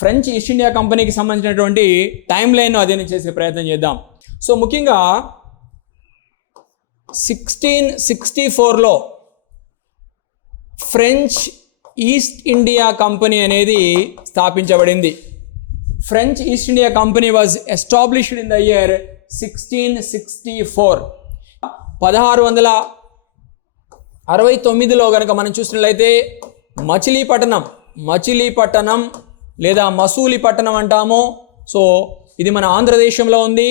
French East India కంపెనీకి సంబంధించినటువంటి time line అధ్యయనం చేసే ప్రయత్నం చేద్దాం. సో ముఖ్యంగా 1664లో ఫ్రెంచ్ ఈస్ట్ ఇండియా కంపెనీ అనేది స్థాపించబడింది. French East India company was established in the year 1664. 1669లో కనుక మనం చూసినట్లయితే మచిలీపట్నం లేదా మసూలిపట్నం అంటాము. సో ఇది మన ఆంధ్రదేశంలో ఉంది.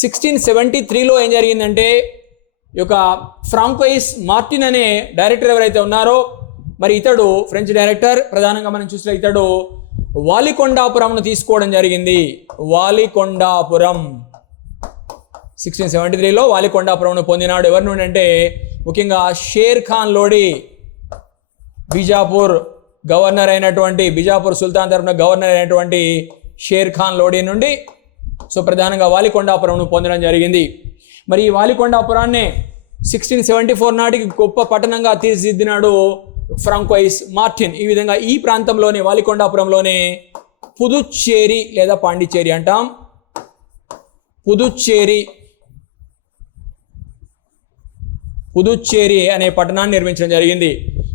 1673లో ఏం జరిగిందంటే ఈ యొక్క ఫ్రాంకోయిస్ మార్టిన్ అనే డైరెక్టర్ ఎవరైతే ఉన్నారో మరి ఇతడు ఫ్రెంచ్ డైరెక్టర్. ప్రధానంగా మనం చూసిన ఇతడు వాలికొండాపురంను తీసుకోవడం జరిగింది. వాలికొండాపురం 1673లో వాలికొండాపురంను పొందినాడు. ఎవరి నుండి అంటే ముఖ్యంగా షేర్ ఖాన్ లోడి, బీజాపూర్ గవర్నర్ అయినటువంటి, బీజాపూర్ సుల్తాన్ తరఫున గవర్నర్ అయినటువంటి షేర్ ఖాన్ లోడి నుండి సో ప్రధానంగా వాలికొండాపురంను పొందడం జరిగింది. మరి ఈ వాలికొండాపురాన్ని 1674 నాటికి గొప్ప పట్టణంగా తీర్చిదిద్దినాడు ఫ్రాంకోయిస్ మార్టిన్. ఈ విధంగా ఈ ప్రాంతంలోనే వాలికొండాపురంలోనే పుదుచ్చేరి లేదా పాండిచ్చేరి అంటాం. పుదుచ్చేరి అనే పట్టణాన్ని నిర్మించడం జరిగింది.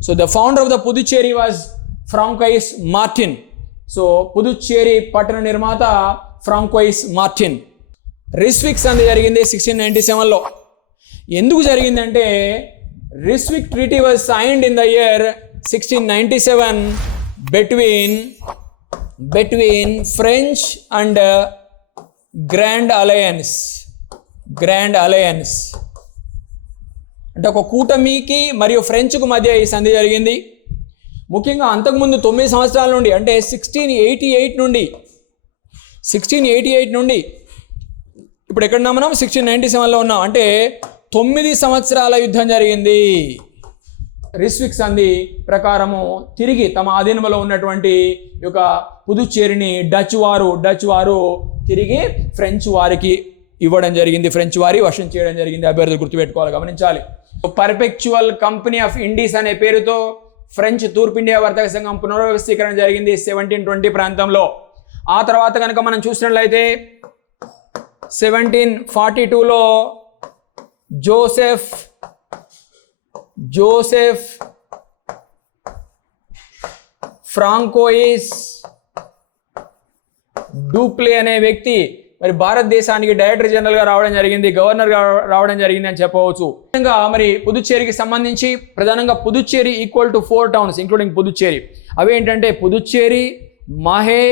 So the founder of the Puducherry was François Martin. So Puducherry పట్టణ నిర్మాత ఫ్రాంకోయిస్ మార్టిన్. రిస్విక్ సంధి జరిగింది 1697లో. ఎందుకు జరిగిందంటే Ryswick treaty was signed in the year 1697 between French and grand alliance అంటే ఒక కూటమికి మరియు ఫ్రెంచ్కు మధ్య ఈ సంధి జరిగింది. ముఖ్యంగా అంతకుముందు 9 సంవత్సరాల నుండి అంటే 1688 నుండి ఇప్పుడు ఎక్కడున్నాం మనం 1697లో ఉన్నాం. అంటే 9 సంవత్సరాల యుద్ధం జరిగింది. రిస్విక్ సంధి ప్రకారము తిరిగి తమ ఆధీనంలో ఉన్నటువంటి ఈ యొక్క పుదుచ్చేరిని డచ్ వారు తిరిగి ఫ్రెంచ్ వారికి ఇవ్వడం జరిగింది. ఫ్రెంచ్ వారి వశం చేయడం జరిగింది. అభ్యర్థులు గుర్తుపెట్టుకోవాలి, గమనించాలి. పర్పెక్చువల్ కంపెనీ ఆఫ్ ఇండీస్ అనే పేరుతో ఫ్రెంచ్ తూర్పు ఇండియా వర్తక సంఘం పునర్వ్యవస్థీకరణ జరిగింది 1720 ప్రాంతంలో. ఆ తర్వాత కనుక మనం చూసినట్లయితే 1742లో జోసెఫ్ ఫ్రాంకోయిస్ డూప్లే అనే వ్యక్తి మరి భారతదేశానికి డైరెక్టర్ జనరల్గా రావడం జరిగింది, గవర్నర్గా రావడం జరిగింది అని చెప్పవచ్చు. ముఖ్యంగా మరి పుదుచ్చేరికి సంబంధించి ప్రధానంగా Puducherry equal to 4 towns including Puducherry. అవి ఏంటంటే పుదుచ్చేరి, మాహే,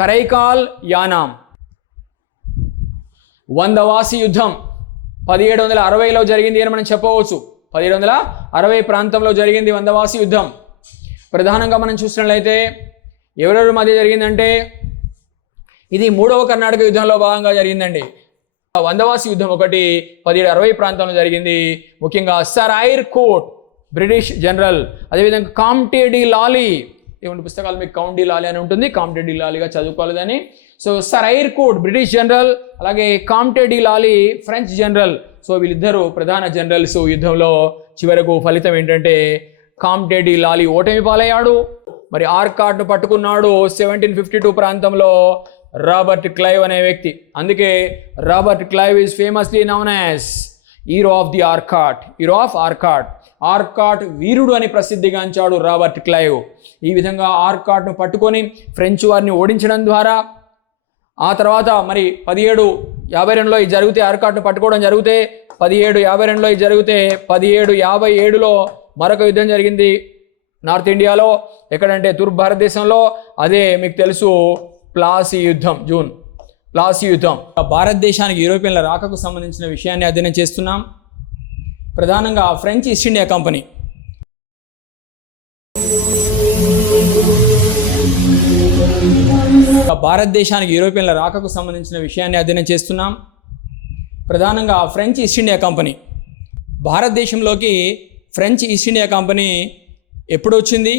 కరైకాల్, యానాం. వందవాసి యుద్ధం 1760లో జరిగింది అని మనం చెప్పవచ్చు. 1760 ప్రాంతంలో జరిగింది వందవాసి యుద్ధం. ప్రధానంగా మనం చూసినట్లయితే ఎవరెవరి మధ్య జరిగిందంటే ఇది 3వ కర్ణాటక యుద్ధంలో భాగంగా జరిగిందండి. వందవాసి యుద్ధం ఒకటి 1760 ప్రాంతంలో జరిగింది. ముఖ్యంగా sir Eyre Coote British general, అదేవిధంగా కామ్టే డి లాలీ, ఏమంటే పుస్తకాలు మీకు కౌంట్ డి లాలీ అని ఉంటుంది, కామ్టే డి లాలీగా చదువుకోవాలి దాన్ని. So sir Eyre Coote British general, అలాగే Comte de Lally French general. So వీళ్ళిద్దరూ ప్రధాన జనరల్స్. యుద్ధంలో చివరకు ఫలితం ఏంటంటే కామ్టే డి లాలీ ఓటమి పాలయ్యాడు. మరి ఆర్కాట్ను పట్టుకున్నాడు 1752 ప్రాంతంలో రాబర్ట్ క్లైవ్ అనే వ్యక్తి. అందుకే Robert Clive is famously known as hero of the Arcot వీరుడు అని ప్రసిద్ధిగాంచాడు రాబర్ట్ క్లైవ్. ఈ విధంగా ఆర్కాట్ను పట్టుకొని ఫ్రెంచ్ వారిని ఓడించడం ద్వారా ఆ తర్వాత మరి 1752లో ఇది జరిగితే ఆర్కాట్ను పట్టుకోవడం జరిగితే 1752లో ఇది జరిగితే 1757లో మరొక యుద్ధం జరిగింది నార్త్ ఇండియాలో. ఎక్కడంటే తూర్పు భారతదేశంలో. అదే మీకు తెలుసు ప్లాసీ యుద్ధం, ప్లాసీ యుద్ధం. భారతదేశానికి యూరోపియన్ల రాకకు సంబంధించిన విషయాన్ని అధ్యయనం చేస్తున్నాం. ప్రధానంగా ఫ్రెంచ్ ఈస్ట్ ఇండియా కంపెనీ భారతదేశానికి యూరోపియన్ల రాకకు సంబంధించిన విషయాన్ని అధ్యయనం చేస్తున్నాం. ప్రధానంగా ఫ్రెంచ్ ఈస్ట్ ఇండియా కంపెనీ భారతదేశంలోకి ఫ్రెంచ్ ఈస్ట్ ఇండియా కంపెనీ ఎప్పుడు వచ్చింది,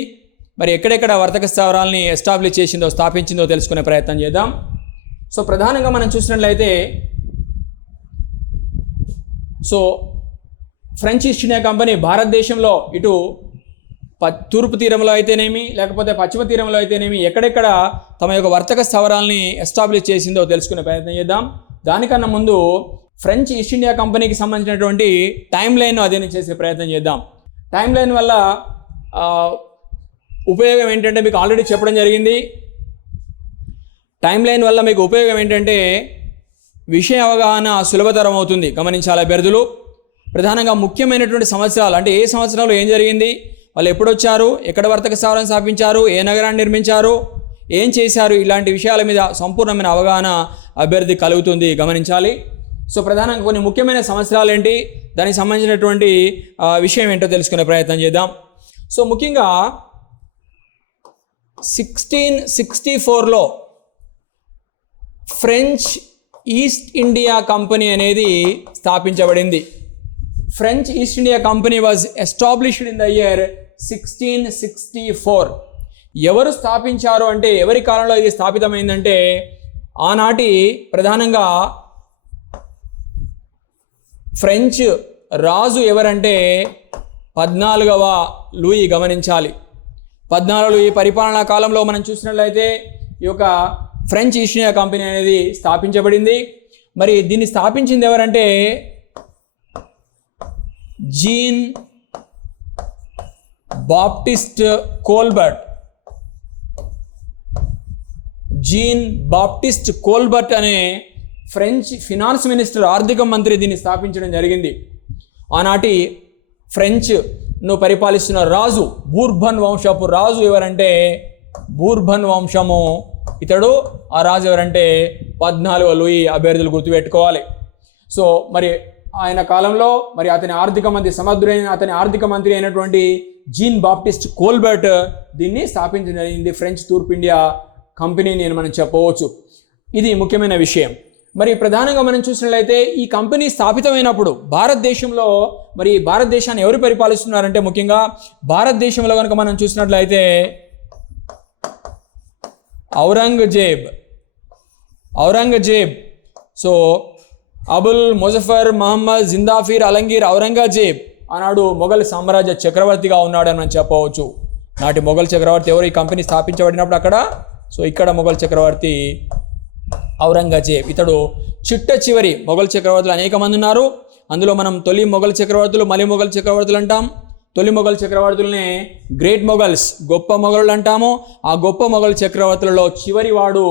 మరి ఎక్కడెక్కడ వర్తక స్థావరాలని ఎస్టాబ్లిష్ చేసిందో, స్థాపించిందో తెలుసుకునే ప్రయత్నం చేద్దాం. సో ప్రధానంగా మనం చూసినట్లయితే ఫ్రెంచ్ ఈస్ట్ ఇండియా కంపెనీ భారతదేశంలో ఇటు తూర్పు తీరంలో అయితేనేమి లేకపోతే పశ్చిమ తీరంలో అయితేనేమి ఎక్కడెక్కడ తమ యొక్క వర్తక స్థావరాల్ని ఎస్టాబ్లిష్ చేసిందో తెలుసుకునే ప్రయత్నం చేద్దాం. దానికన్నా ముందు ఫ్రెంచ్ ఈస్ట్ ఇండియా కంపెనీకి సంబంధించినటువంటి టైం లైన్ అధ్యయనం చేసే ప్రయత్నం చేద్దాం. టైం లైన్ వల్ల ఉపయోగం ఏంటంటే మీకు ఆల్రెడీ చెప్పడం జరిగింది. టైం లైన్ వల్ల మీకు ఉపయోగం ఏంటంటే విషయ అవగాహన సులభతరం అవుతుంది. గమనించాలి అభ్యర్థులు. ప్రధానంగా ముఖ్యమైనటువంటి సంవత్సరాలు అంటే ఏ సంవత్సరాలు ఏం జరిగింది, వాళ్ళు ఎప్పుడు వచ్చారు, ఎక్కడ వర్తక స్థావరం స్థాపించారు, ఏ నగరాన్ని నిర్మించారు, ఏం చేశారు, ఇలాంటి విషయాల మీద సంపూర్ణమైన అవగాహన అభ్యర్థి కలుగుతుంది. గమనించాలి. సో ప్రధానంగా కొన్ని ముఖ్యమైన సంవత్సరాలు ఏంటి, దానికి సంబంధించినటువంటి విషయం ఏంటో తెలుసుకునే ప్రయత్నం చేద్దాం. సో ముఖ్యంగా 1664లో ఫ్రెంచ్ ఈస్ట్ ఇండియా కంపెనీ అనేది స్థాపించబడింది. French East India company was established in the year 1664. ఎవరు స్థాపించారు అంటే ఎవరి కాలంలో ఇది స్థాపితమైందంటే ఆనాటి ప్రధానంగా ఫ్రెంచ్ రాజు ఎవరంటే 14వ లూయి. గమనించాలి. 14వ లూయి పరిపాలనా కాలంలో మనం చూసినట్లయితే ఈ యొక్క ఫ్రెంచ్ ఈస్ట్ ఇండియా కంపెనీ అనేది స్థాపించబడింది. మరి దీన్ని స్థాపించింది ఎవరంటే gene Baptist Colbert. Gene Baptist Colbert అనే ఫ్రెంచ్ ఫినాన్స్ మినిస్టర్, ఆర్థిక మంత్రి దీన్ని స్థాపించడం జరిగింది. ఆనాటి ఫ్రెంచ్ను పరిపాలిస్తున్న రాజు, బూర్బన్ వంశపు రాజు ఎవరంటే బూర్బన్ వంశము. ఇతడు ఆ రాజు ఎవరంటే 14వ లూయి. అభ్యర్థులు గుర్తుపెట్టుకోవాలి. సో మరి ఆయన కాలంలో మరి అతని ఆర్థిక మంత్రి అయినటువంటి జీన్ బాప్టిస్ట్ కోల్బర్ట్ దీన్ని స్థాపించడం జరిగింది. ఫ్రెంచ్ తూర్పు ఇండియా కంపెనీని మనం చెప్పవచ్చు. ఇది ముఖ్యమైన విషయం. మరి ప్రధానంగా మనం చూసినట్లయితే ఈ కంపెనీ స్థాపితమైనప్పుడు భారతదేశంలో మరి భారతదేశాన్ని ఎవరు పరిపాలిస్తున్నారంటే ముఖ్యంగా భారతదేశంలో కనుక మనం చూసినట్లయితే ఔరంగజేబ్. సో అబుల్ ముజఫర్ మహమ్మద్ జిందాఫీర్ అలంగీర్ ఔరంగజేబ్ ఆనాడు మొఘల్ సామ్రాజ్య చక్రవర్తిగా ఉన్నాడని మనం చెప్పవచ్చు. నాటి మొఘల్ చక్రవర్తి ఎవరు, ఈ కంపెనీ స్థాపించబడినప్పుడు అక్కడ. సో ఇక్కడ మొఘల్ చక్రవర్తి ఔరంగజేబ్. ఇతడు చిట్ట చివరి మొఘల్ చక్రవర్తులు అనేక మంది ఉన్నారు. అందులో మనం తొలి మొఘల్ చక్రవర్తులు, మలి మొఘల్ చక్రవర్తులు అంటాం. తొలి మొఘల్ చక్రవర్తులనే గ్రేట్ మొఘల్స్, గొప్ప మొఘలు అంటాము. ఆ గొప్ప మొఘల్ చక్రవర్తులలో చివరి వాడు,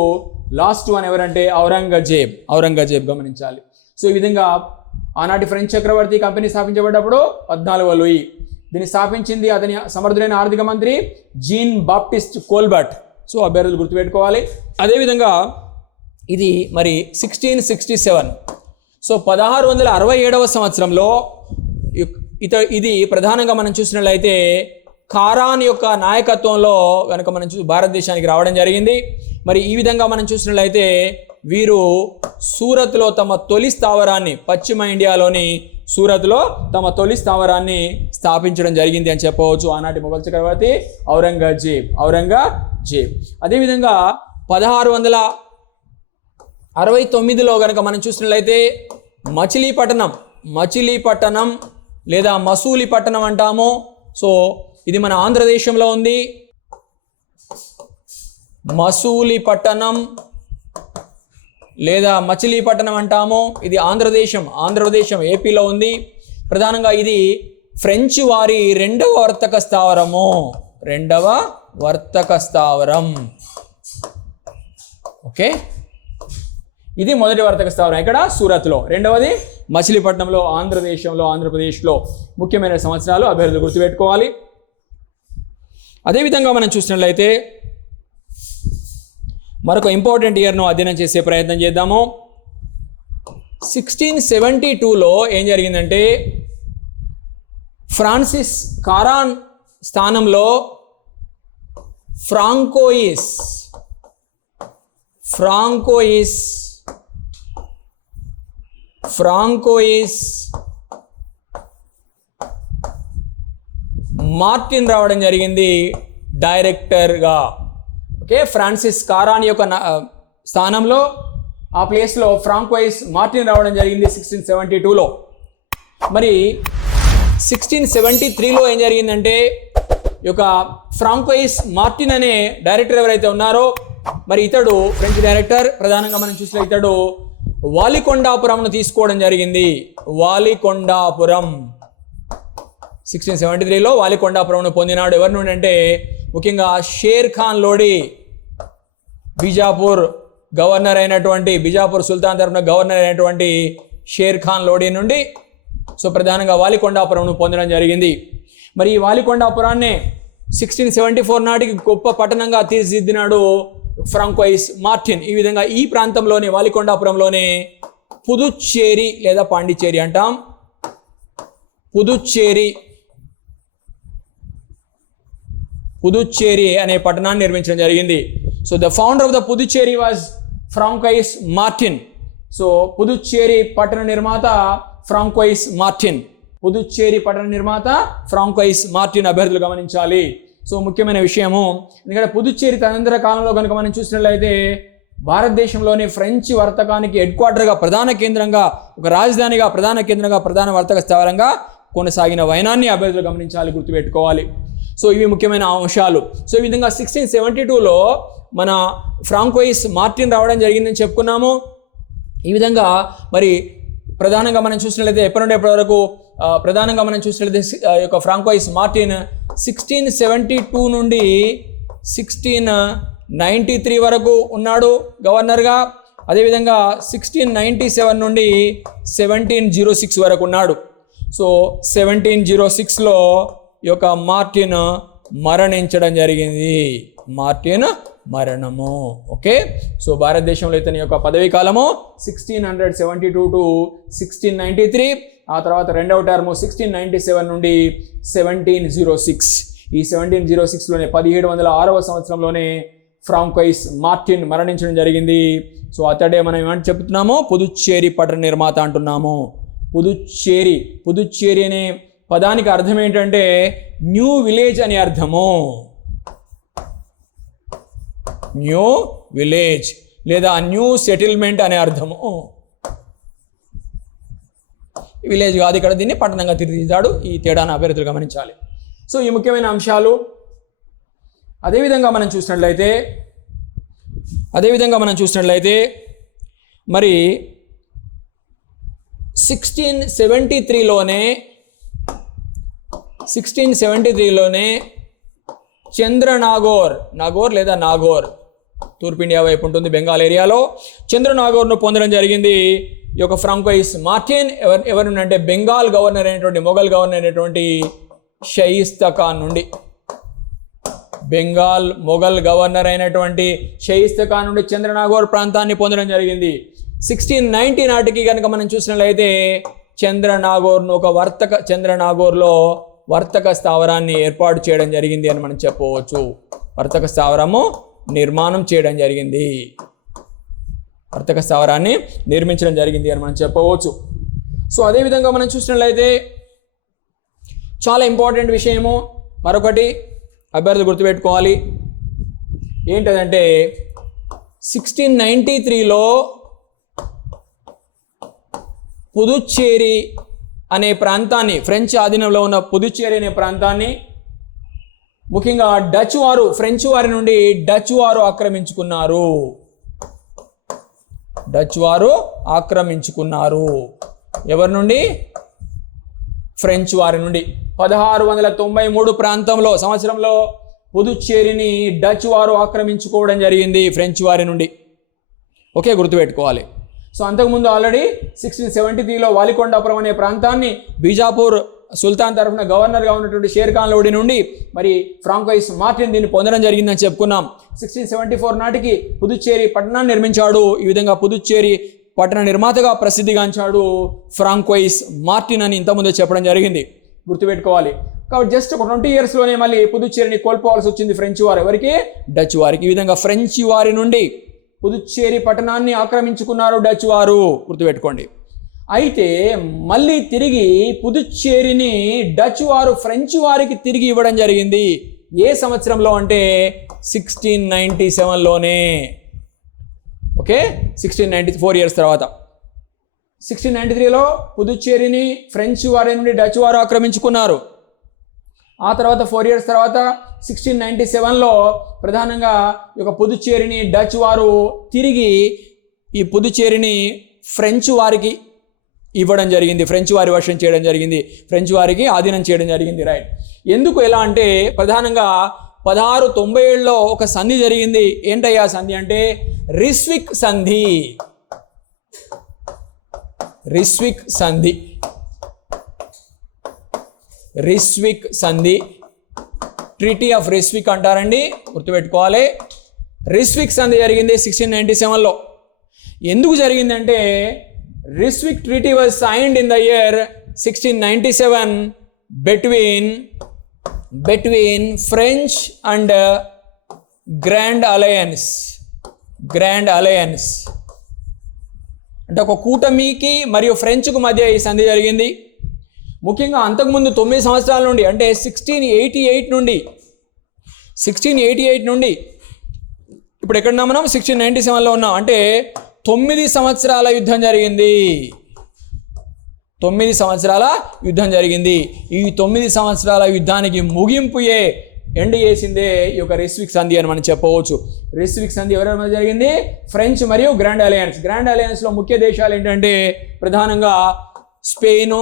లాస్ట్ వన్ ఎవరంటే ఔరంగజేబ్. గమనించాలి. సో ఈ విధంగా ఆనాటి ఫ్రెంచ్ చక్రవర్తి కంపెనీ స్థాపించబడ్డప్పుడు 14వ లూయి. దీన్ని స్థాపించింది అతని సమర్థుడైన ఆర్థిక మంత్రి జీన్ బాప్టిస్ట్ కోల్బర్ట్. సో అభ్యర్థులు గుర్తుపెట్టుకోవాలి. అదేవిధంగా ఇది మరి 1667. సో 1667వ సంవత్సరంలో ఇది ప్రధానంగా మనం చూసినట్లయితే ఖారాన్ యొక్క నాయకత్వంలో కనుక మనం భారతదేశానికి రావడం జరిగింది. మరి ఈ విధంగా మనం చూసినట్లయితే వీరు సూరత్లో తమ తొలి స్థావరాన్ని, పశ్చిమ ఇండియాలోని సూరత్లో తమ తొలి స్థావరాన్ని స్థాపించడం జరిగింది అని చెప్పవచ్చు. ఆనాటి మొఘల్ చక్రవర్తి ఔరంగజేబ్. అదేవిధంగా 1669లో కనుక మనం చూసినట్లయితే మచిలీపట్నం లేదా మసూలిపట్నం అంటాము. సో ఇది మన ఆంధ్రదేశంలో ఉంది. మసూలిపట్నం లేదా మచిలీపట్నం అంటాము. ఇది ఆంధ్రప్రదేశం ఏపీలో ఉంది. ప్రధానంగా ఇది ఫ్రెంచ్ వారి రెండవ వర్తక స్థావరం. ఓకే, ఇది మొదటి వర్తక స్థావరం ఇక్కడ సూరత్లో. రెండవది మచిలీపట్నంలో ఆంధ్రప్రదేశ్లో. ముఖ్యమైన సంవత్సరాలు అభ్యర్థులు గుర్తుపెట్టుకోవాలి. అదేవిధంగా మనం చూసినట్లయితే మరొక ఇంపార్టెంట్ ఇయర్ను అధ్యయనం చేసే ప్రయత్నం చేద్దాము. 1672లో ఏం జరిగిందంటే ఫ్రాన్సిస్ కారాన్ స్థానంలో ఫ్రాంకోయిస్ మార్టిన్ రావడం జరిగింది డైరెక్టర్గా. ఓకే, ఫ్రాన్సిస్ కారాన్ యొక్క స్థానంలో ఆ ప్లేస్లో ఫ్రాంకోయిస్ మార్టిన్ రావడం జరిగింది 1672లో. మరి 1673లో ఏం జరిగిందంటే ఈ యొక్క ఫ్రాంకోయిస్ మార్టిన్ అనే డైరెక్టర్ ఎవరైతే ఉన్నారో మరి ఇతడు ఫ్రెంచ్ డైరెక్టర్. ప్రధానంగా మనం చూసిన ఇతడు వాలికొండాపురంను తీసుకోవడం జరిగింది. వాలికొండాపురం 1673లో వాలికొండాపురంను పొందినాడు. ఎవరి నుండి అంటే ముఖ్యంగా షేర్ ఖాన్ లోడి, బీజాపూర్ గవర్నర్ అయినటువంటి, బీజాపూర్ సుల్తాన్ తరఫున గవర్నర్ అయినటువంటి షేర్ ఖాన్ లోడి నుండి సో ప్రధానంగా వాలికొండాపురంను పొందడం జరిగింది. మరి ఈ వాలికొండాపురాన్ని 1674 నాటికి గొప్ప పట్టణంగా తీర్చిదిద్దినాడు ఫ్రాంకోయిస్ మార్టిన్. ఈ విధంగా ఈ ప్రాంతంలోనే వాలికొండాపురంలోనే పుదుచ్చేరి లేదా పాండిచ్చేరి అంటాం, పుదుచ్చేరి అనే పట్టణాన్ని నిర్మించడం జరిగింది. So the founder of the Puducherry was François Martin. So Puducherry పట్టణ నిర్మాత ఫ్రాంకోయిస్ మార్టిన్. పుదుచ్చేరి పట్టణ నిర్మాత ఫ్రాంకోయిస్ మార్టిన్ అభ్యర్థులు గమనించాలి. సో ముఖ్యమైన విషయము, ఎందుకంటే పుదుచ్చేరి తదనంతర కాలంలో కనుక మనం చూసినట్లయితే భారతదేశంలోని ఫ్రెంచ్ వర్తకానికి హెడ్ క్వార్టర్గా, ప్రధాన కేంద్రంగా, ఒక రాజధానిగా, ప్రధాన కేంద్రంగా, ప్రధాన వర్తక స్థావరంగా కొనసాగిన వైనాన్ని అభ్యర్థులు గమనించాలి, గుర్తుపెట్టుకోవాలి. సో ఇవి ముఖ్యమైన అంశాలు. సో ఈ విధంగా 1672లో మన ఫ్రాంకోయిస్ మార్టిన్ రావడం జరిగిందని చెప్పుకున్నాము. ఈ విధంగా మరి ప్రధానంగా మనం చూసినట్లయితే ఎప్పటి నుండి ఎప్పటి వరకు ప్రధానంగా మనం చూసినట్లయితే యొక్క ఫ్రాంకోయిస్ మార్టిన్ 1672 నుండి 1693 వరకు ఉన్నాడు గవర్నర్గా. అదేవిధంగా 1697 నుండి 1706 వరకు ఉన్నాడు. సో 1706లో ఈ యొక్క మార్టిన్ మరణించడం జరిగింది. మార్టిన్ మరణము. ఓకే, సో భారతదేశంలో ఇతని యొక్క పదవీ కాలము 1672 టు 1693, ఆ తర్వాత రెండవ టర్ము 1697 నుండి 1706. ఈ 1706లోనే 1706వ సంవత్సరంలోనే ఫ్రాంకోయిస్ మార్టిన్ మరణించడం జరిగింది. సో అతడే మనం ఏమంటే చెప్తున్నాము, పుదుచ్చేరి పట్టణ నిర్మాత అంటున్నాము. పుదుచ్చేరి అనే పదానికి అర్థం ఏంటంటే న్యూ విలేజ్ అని అర్థము. న్యూ విలేజ్ లేదా న్యూ సెటిల్మెంట్ అనే అర్థము. విలేజ్ కాదు ఇక్కడ, దీన్ని పట్టణంగా తీర్చిదిద్దాడు. ఈ తేడాను అభ్యర్థులు గమనించాలి. సో ఈ ముఖ్యమైన అంశాలు. అదేవిధంగా మనం చూసినట్లయితే మరి 1673లోనే నాగోర్ లేదా నాగోర్ తూర్పు ఇండియా వైపు ఉంటుంది, బెంగాల్ ఏరియాలో చంద్రనాగోర్ను పొందడం జరిగింది ఈ యొక్క ఫ్రాంకోయిస్ మార్టిన్. ఎవరునంటే బెంగాల్ గవర్నర్ అయినటువంటి, మొఘల్ గవర్నర్ అయినటువంటి షయిస్తా ఖాన్ నుండి, బెంగాల్ మొఘల్ గవర్నర్ అయినటువంటి షయిస్తా ఖాన్ నుండి చంద్రనాగోర్ ప్రాంతాన్ని పొందడం జరిగింది. 1690 నాటికి కనుక మనం చూసినట్లయితే చంద్రనాగోర్లో వర్తక స్థావరాన్ని ఏర్పాటు చేయడం జరిగింది అని మనం చెప్పవచ్చు. వర్తక స్థావరము నిర్మాణం చేయడం జరిగింది, వర్తక స్థావరాన్ని నిర్మించడం జరిగింది అని మనం చెప్పవచ్చు. సో అదేవిధంగా మనం చూసినట్లయితే చాలా ఇంపార్టెంట్ విషయము మరొకటి అభ్యర్థులు గుర్తుపెట్టుకోవాలి. ఏంటంటే 1693లో పుదుచ్చేరి అనే ప్రాంతాన్ని, ఫ్రెంచ్ ఆధీనంలో ఉన్న పుదుచ్చేరి అనే ప్రాంతాన్ని ముఖ్యంగా ఫ్రెంచ్ వారి నుండి డచ్ వారు ఆక్రమించుకున్నారు. ఎవరి నుండి? ఫ్రెంచ్ వారి నుండి. 1693 సంవత్సరంలో పుదుచ్చేరిని డచ్ వారు ఆక్రమించుకోవడం జరిగింది ఫ్రెంచ్ వారి నుండి. ఓకే, గుర్తుపెట్టుకోవాలి. సో అంతకుముందు ఆల్రెడీ 1673లో వాలికొండాపురం అనే ప్రాంతాన్ని బీజాపూర్ సుల్తాన్ తరఫున గవర్నర్గా ఉన్నటువంటి షేర్ ఖాన్ లోడి నుండి మరి ఫ్రాంకోయిస్ మార్టిన్ దీన్ని పొందడం జరిగిందని చెప్పుకున్నాం. 1674 నాటికి పుదుచ్చేరి పట్టణాన్ని నిర్మించాడు. ఈ విధంగా పుదుచ్చేరి పట్టణ నిర్మాతగా ప్రసిద్ధిగాంచాడు ఫ్రాంకోయిస్ మార్టిన్ అని ఇంతకుముందే చెప్పడం జరిగింది, గుర్తుపెట్టుకోవాలి. కాబట్టి జస్ట్ ఒక 20 yearsలోనే మళ్ళీ పుదుచ్చేరిని కోల్పోవాల్సి వచ్చింది ఫ్రెంచ్ వారు. ఎవరికి? డచ్ వారికి. ఈ విధంగా ఫ్రెంచ్ వారి నుండి పుదుచ్చేరి పట్టణాన్ని ఆక్రమించుకున్నారు డచ్ వారు, గుర్తుపెట్టుకోండి. అయితే మళ్ళీ తిరిగి పుదుచ్చేరిని డచ్ వారు ఫ్రెంచ్ వారికి తిరిగి ఇవ్వడం జరిగింది. ఏ సంవత్సరంలో అంటే 1697లోనే. ఓకే, 1694 years తర్వాత. 1693లో పుదుచ్చేరిని ఫ్రెంచ్ వారి నుండి డచ్ వారు ఆక్రమించుకున్నారు. ఆ తర్వాత 4 years తర్వాత 1697లో ప్రధానంగా ఈ యొక్క పుదుచ్చేరిని డచ్ వారు తిరిగి ఈ పుదుచ్చేరిని ఫ్రెంచ్ వారికి ఇవ్వడం జరిగింది, ఫ్రెంచ్ వారి వశం చేయడం జరిగింది, ఫ్రెంచ్ వారికి ఆధీనం చేయడం జరిగింది. రైట్. ఎందుకు ఎలా అంటే ప్రధానంగా 1697లో ఒక సంధి జరిగింది. ఏంటయ్యా సంధి అంటే రిస్విక్ సంధి. రిస్విక్ సంధి, రిస్విక్ సంధి, ట్రీటీ ఆఫ్ రిస్విక్ అంటారండి, గుర్తుపెట్టుకోవాలి. రిస్విక్ సంధి జరిగింది 1697లో. ఎందుకు జరిగిందంటే Ryswick treaty was signed in the year 1697 between French and grand alliance. Grand alliance అంటే ఒక కూటమికి మరియు ఫ్రెంచ్కు మధ్య ఈ సంధి జరిగింది. ముఖ్యంగా అంతకుముందు 9 సంవత్సరాల నుండి అంటే 1688 నుండి ఇప్పుడు ఎక్కడున్నాం మనం 1697లో ఉన్నాం. అంటే 9 సంవత్సరాల యుద్ధం జరిగింది. 9 సంవత్సరాల యుద్ధం జరిగింది. ఈ 9 సంవత్సరాల యుద్ధానికి ముగింపు ఎండ్ చేసిందే ఈ యొక్క రిస్విక్ సంధి అని మనం చెప్పవచ్చు. రిస్విక్ సంధి ఎవరి మధ్య జరిగింది? ఫ్రెంచ్ మరియు గ్రాండ్ అలయన్స్. గ్రాండ్ అలయన్స్లో ముఖ్య దేశాలు ఏంటంటే ప్రధానంగా Spain,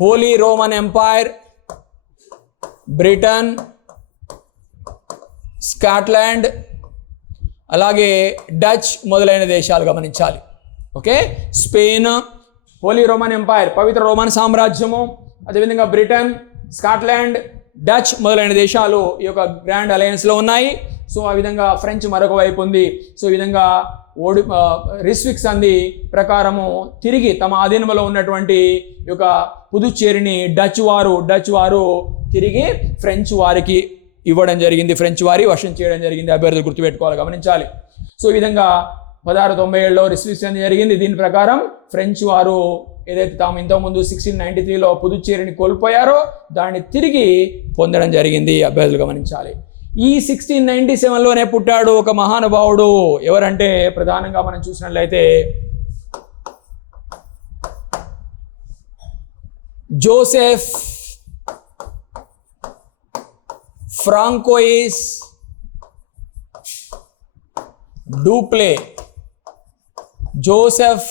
holy Roman empire, Britain, Scotland, అలాగే డచ్ మొదలైన దేశాలు గమనించాలి. Okay, Spain, holy Roman empire, పవిత్ర రోమన్ సామ్రాజ్యము, అదేవిధంగా బ్రిటన్, స్కాట్లాండ్, డచ్ మొదలైన దేశాలు ఈ యొక్క గ్రాండ్ అలయన్స్లో ఉన్నాయి. సో ఆ విధంగా ఫ్రెంచ్ మరొక వైపు ఉంది. సో ఈ విధంగా రిస్విక్ సంధి ప్రకారము తిరిగి తమ ఆధీనంలో ఉన్నటువంటి ఈ యొక్క పుదుచ్చేరిని డచ్ వారు తిరిగి ఫ్రెంచ్ వారికి ఇవ్వడం జరిగింది, ఫ్రెంచ్ వారి వశం చేయడం జరిగింది. అభ్యర్థులు గుర్తుపెట్టుకోవాలి, గమనించాలి. సో ఈ విధంగా 1697లో రిస్విక్ సంధి జరిగింది. దీని ప్రకారం ఫ్రెంచ్ వారు ఏదైతే తాము ఇంతకుముందు 1693లో పుదుచ్చేరిని కోల్పోయారో దాన్ని తిరిగి పొందడం జరిగింది. అభ్యర్థులు గమనించాలి. ఈ 1697లోనే పుట్టాడు ఒక మహానుభావుడు. ఎవరంటే ప్రధానంగా మనం చూసినట్లయితే Joseph François Dupleix. Joseph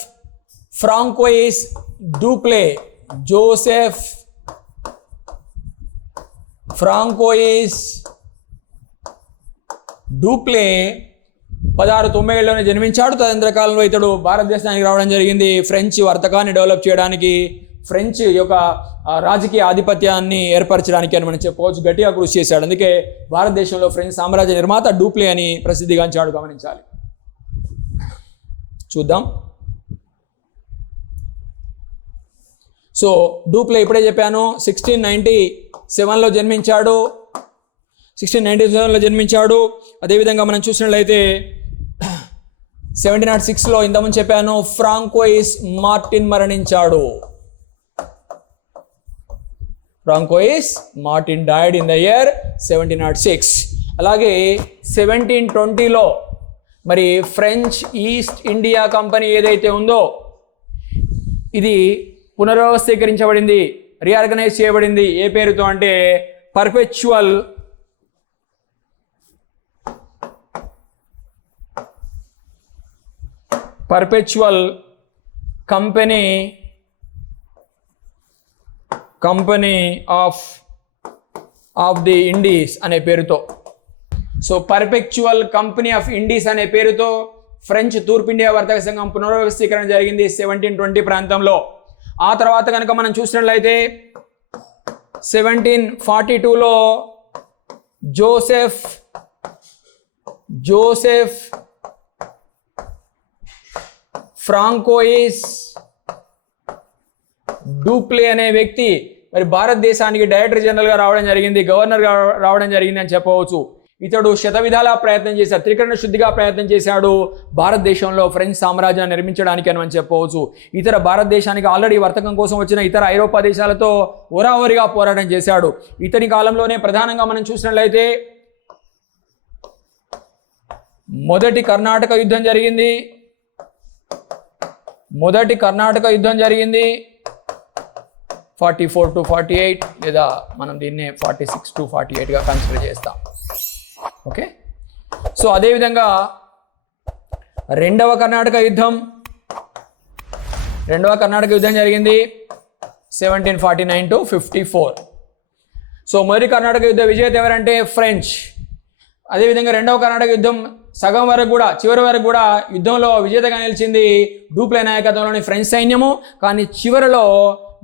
François Dupleix. Joseph François Dupleix 1697లోనే జన్మించాడు. తదనంతర కాలంలో ఇతడు భారతదేశానికి రావడం జరిగింది. ఫ్రెంచ్ వర్తకాన్ని డెవలప్ చేయడానికి, ఫ్రెంచ్ యొక్క రాజకీయ ఆధిపత్యాన్ని ఏర్పరచడానికి అని మనం చెప్పవచ్చు, గట్టిగా కృషి చేశాడు. అందుకే భారతదేశంలో ఫ్రెంచ్ సామ్రాజ్య నిర్మాత డూప్లే అని ప్రసిద్ధిగాంచాడు. గమనించాలి. చూద్దాం. సో డూప్లే ఇప్పుడే చెప్పాను 1697లో జన్మించాడు. 1697లో జన్మించాడు. అదేవిధంగా మనం చూసినట్లయితే 1706లో ఇంతకుముందు చెప్పాను ఫ్రాంకోయిస్ మార్టిన్ మరణించాడు. François Martin died in the year 1706. అలాగే 1720లో మరి ఫ్రెంచ్ ఈస్ట్ ఇండియా కంపెనీ ఏదైతే ఉందో ఇది పునర్వ్యవస్థీకరించబడింది, రీఆర్గనైజ్ చేయబడింది. ఏ పేరుతో అంటే perpetual company of the Indies అనే పేరుతో. So perpetual company of Indies అనే పేరుతో ఫ్రెంచ్ తూర్పు ఇండియా వర్తక సంఘం పునర్వ్యవస్థీకరణ జరిగింది 1720 ప్రాంతంలో. ఆ తర్వాత కనుక మనం చూసినట్లయితే 1742లో జోసెఫ్ ఫ్రాంకోయిస్ డూప్లే అనే వ్యక్తి మరి భారతదేశానికి డైరెక్టర్ జనరల్గా రావడం జరిగింది, గవర్నర్గా రావడం జరిగింది అని చెప్పవచ్చు. ఇతడు శతవిధాలా ప్రయత్నం చేశాడు, త్రికరణ శుద్ధిగా ప్రయత్నం చేశాడు భారతదేశంలో ఫ్రెంచ్ సామ్రాజ్యాన్ని నిర్మించడానికి అని మనం చెప్పవచ్చు. ఇతర భారతదేశానికి ఆల్రెడీ వర్తకం కోసం వచ్చిన ఇతర ఐరోపా దేశాలతో ఓరావరిగా పోరాటం చేశాడు. ఇతని కాలంలోనే ప్రధానంగా మనం చూసినట్లయితే మొదటి కర్ణాటక యుద్ధం జరిగింది. 44 to 48 లేదా మనం దీన్నే 46 to 48గా కన్సిడర్ చేస్తాం. ఓకే, సో అదేవిధంగా రెండవ కర్ణాటక యుద్ధం జరిగింది 1749 to 54. సో మొదటి కర్ణాటక యుద్ధ విజేత ఎవరంటే ఫ్రెంచ్. అదేవిధంగా రెండవ కర్ణాటక యుద్ధం సగం వరకు కూడా చివరి వరకు కూడా యుద్ధంలో విజేతగా నిలిచింది డూప్లే నాయకత్వంలోని ఫ్రెంచ్ సైన్యము. కానీ చివరిలో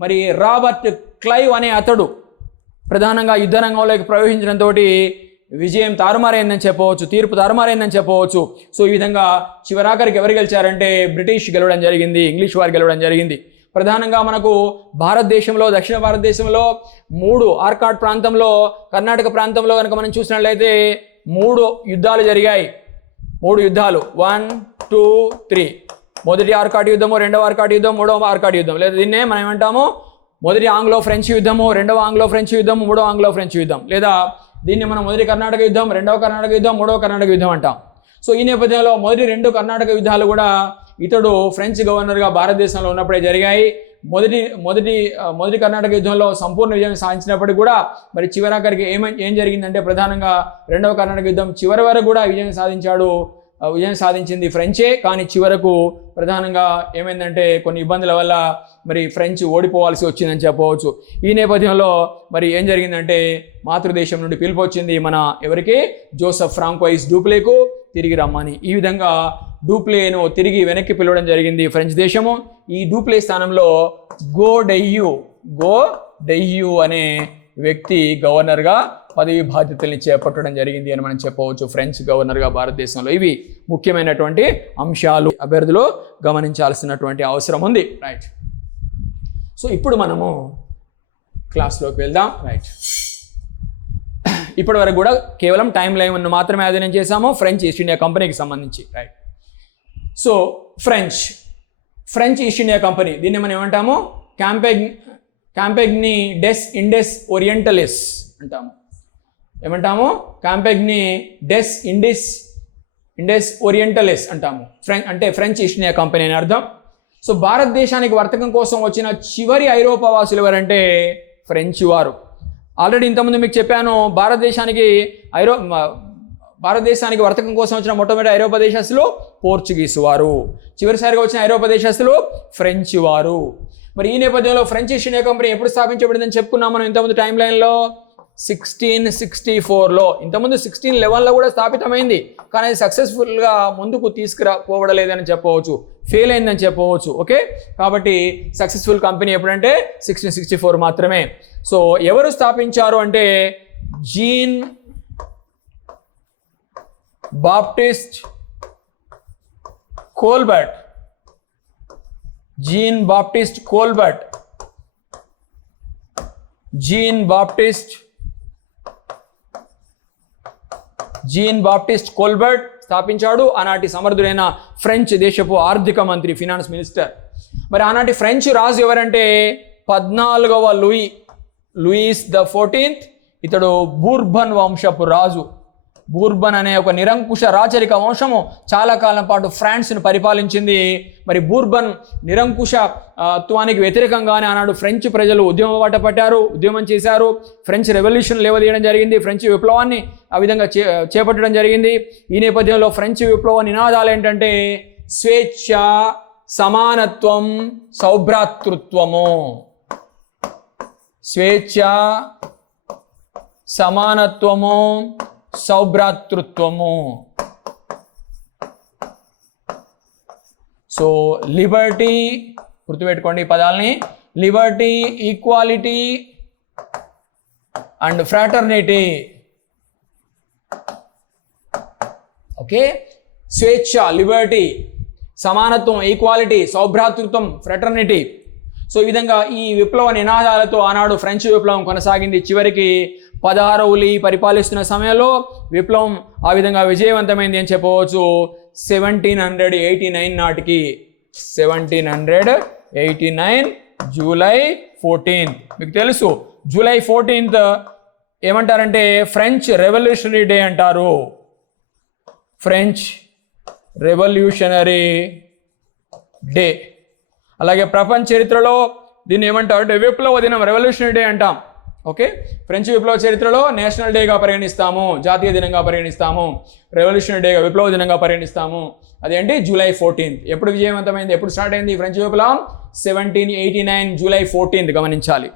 మరి రాబర్ట్ క్లైవ్ అనే అతడు ప్రధానంగా యుద్ధ రంగంలోకి ప్రవేశించడంతో విజయం తారుమారైందని చెప్పవచ్చు, తీర్పు తారుమారైందని చెప్పవచ్చు. సో ఈ విధంగా చివరాఖరికి ఎవరు గెలిచారంటే బ్రిటిష్ గెలవడం జరిగింది, ఇంగ్లీష్ వారు గెలవడం జరిగింది. ప్రధానంగా మనకు భారతదేశంలో దక్షిణ భారతదేశంలో 3 ఆర్కాట్ ప్రాంతంలో కర్ణాటక ప్రాంతంలో కనుక మనం చూసినట్లయితే 3 యుద్ధాలు జరిగాయి. 3 యుద్ధాలు 1, 2, 3. మొదటి ఆర్కాట్ యుద్ధము, రెండవ ఆర్కాట్ యుద్ధం, మూడవ ఆర్కాట్ యుద్ధం. లేదా దీన్నే మనం ఏమంటాము మొదటి ఆంగ్లో ఫ్రెంచ్ యుద్ధము, రెండవ ఆంగ్లో ఫ్రెంచ్ యుద్ధం, మూడవ ఆంగ్లో ఫ్రెంచ్ యుద్ధం. లేదా దీన్ని మనం మొదటి కర్ణాటక యుద్ధం, రెండవ కర్ణాటక యుద్ధం, మూడవ కర్ణాటక యుద్ధం అంటాం. సో ఈ నేపథ్యంలో మొదటి 2 కర్ణాటక యుద్ధాలు కూడా ఇతడు ఫ్రెంచ్ గవర్నర్గా భారతదేశంలో ఉన్నప్పుడే జరిగాయి. మొదటి కర్ణాటక యుద్ధంలో సంపూర్ణ విజయం సాధించినప్పటికీ కూడా మరి చివరాఖరికి ఏం జరిగిందంటే ప్రధానంగా రెండవ కర్ణాటక యుద్ధం చివరి వరకు కూడా విజయం సాధించింది ఫ్రెంచే. కానీ చివరకు ప్రధానంగా ఏమైందంటే కొన్ని ఇబ్బందుల వల్ల మరి ఫ్రెంచ్ ఓడిపోవాల్సి వచ్చిందని చెప్పవచ్చు. ఈ నేపథ్యంలో మరి ఏం జరిగిందంటే మాతృదేశం నుండి పిలుపు వచ్చింది మన ఎవరికి, జోసెఫ్ ఫ్రాంకోయిస్ డూప్లేకు తిరిగి రమ్మని. ఈ విధంగా డూప్లేను తిరిగి వెనక్కి పిలవడం జరిగింది ఫ్రెంచ్ దేశము. ఈ డూప్లే స్థానంలో గో డెయ్యూ అనే వ్యక్తి గవర్నర్గా పదవి బాధ్యతల్ని చేపట్టడం జరిగింది అని మనం చెప్పవచ్చు, ఫ్రెంచ్ గవర్నర్గా భారతదేశంలో. ఇవి ముఖ్యమైనటువంటి అంశాలు అభ్యర్థులు గమనించాల్సినటువంటి అవసరం ఉంది. రైట్, సో ఇప్పుడు మనము క్లాస్లోకి వెళ్దాం. రైట్, ఇప్పటి వరకు కూడా కేవలం టైం లైన్ మాత్రమే అధ్యయనం చేశాము ఫ్రెంచ్ ఈస్ట్ ఇండియా కంపెనీకి సంబంధించి. Right, so French East India company, దీన్ని మనం ఏమంటాము క్యాంపెగ్నీ డెస్ ఇండెస్ ఓరియంటలిస్ అంటాము. ఏమంటాము క్యాంపెగ్నీ డెస్ ఇండెస్ ఓరియంటలిస్ అంటాము. అంటే ఫ్రెంచ్ ఈస్ట్ ఇండియా కంపెనీ అని అర్థం. సో భారతదేశానికి వర్తకం కోసం వచ్చిన చివరి ఐరోపా వాసులు ఎవరంటే ఫ్రెంచ్ వారు. ఆల్రెడీ ఇంతకుముందు మీకు చెప్పాను, భారతదేశానికి వర్తకం కోసం వచ్చిన మొట్టమొదటి ఐరోపా దేశస్తులు పోర్చుగీస్ వారు, చివరిసారిగా వచ్చిన ఐరోపా దేశస్తులు ఫ్రెంచ్ వారు. మరి ఈ నేపథ్యంలో ఫ్రెంచ్ ఈస్ట్ ఇండియా కంపెనీ ఎప్పుడు స్థాపించబడిందని చెప్పుకున్నాం మనం ఇంతకుముందు టైం లైన్లో 1664లో. ఇంతకుముందు 1611లో కూడా స్థాపితమైంది, కానీ అది సక్సెస్ఫుల్గా ముందుకు తీసుకురాపోవడలేదని చెప్పవచ్చు, ఫెయిల్ అయిందని చెప్పవచ్చు. ఓకే, కాబట్టి సక్సెస్ఫుల్ కంపెనీ ఎప్పుడంటే 1664 మాత్రమే. సో ఎవరు స్థాపించారు అంటే gene Baptist Colbert. Gene Baptist Colbert స్థాపించాడు. ఆనాటి సమర్థుడైన ఫ్రెంచ్ దేశపు ఆర్థిక మంత్రి, ఫినాన్స్ మినిస్టర్. మరి ఆనాటి ఫ్రెంచ్ రాజు ఎవరంటే 14వ లూయిస్ ద 14th. ఇతడు బూర్బన్ వంశపు రాజు. బూర్బన్ అనే ఒక నిరంకుశ రాచరిక వంశము చాలా కాలం పాటు ఫ్రాన్స్ను పరిపాలించింది. మరి బూర్బన్ నిరంకుశత్వానికి వ్యతిరేకంగానే ఆనాడు ఫ్రెంచ్ ప్రజలు ఉద్యమం చేశారు. ఫ్రెంచ్ రెవల్యూషన్ లేవదీయడం జరిగింది, ఫ్రెంచ్ విప్లవాన్ని ఆ విధంగా చేపట్టడం జరిగింది. ఈ నేపథ్యంలో ఫ్రెంచ్ విప్లవ నినాదాలు ఏంటంటే స్వేచ్ఛ, సమానత్వం, సౌభ్రాతృత్వము. స్వేచ్ఛ, సమానత్వము, సౌభ్రాతృత్వము. సో లిబర్టీ, గుర్తుపెట్టుకోండి ఈ పదాలని, Liberty, equality and fraternity. Okay, స్వేచ్ఛ, లిబర్టీ, సమానత్వం, ఈక్వాలిటీ, సౌభ్రాతృత్వం, ఫ్రాటర్నిటీ. సో ఈ విధంగా ఈ విప్లవ నినాదాలతో ఆనాడు ఫ్రెంచ్ విప్లవం కొనసాగింది. చివరికి 16వ లీ పరిపాలిస్తున్న సమయంలో విప్లవం ఆ విధంగా విజయవంతమైంది అని చెప్పవచ్చు. 1789 నాటికి, 1789 జూలై 14. మీకు తెలుసు జూలై 14 ఏమంటారంటే ఫ్రెంచ్ రెవల్యూషనరీ డే అంటారు. French revolutionary day. అలాగే ప్రపంచ చరిత్రలో దీన్ని ఏమంటారు అంటే విప్లవ దినం, రెవల్యూషనరీ డే అంటాం. ఓకే, ఫ్రెంచ్ విప్లవ చరిత్రలో నేషనల్ డేగా పరిగణిస్తాము, జాతీయ దినంగా పరిగణిస్తాము, రెవల్యూషనరీ డేగా విప్లవ దినంగా పరిగణిస్తాము. అదేంటి జూలై 14. ఎప్పుడు విజయవంతమైంది, ఎప్పుడు స్టార్ట్ అయింది ఫ్రెంచ్ విప్లవం? 1789 జూలై 14 గమనించాలి.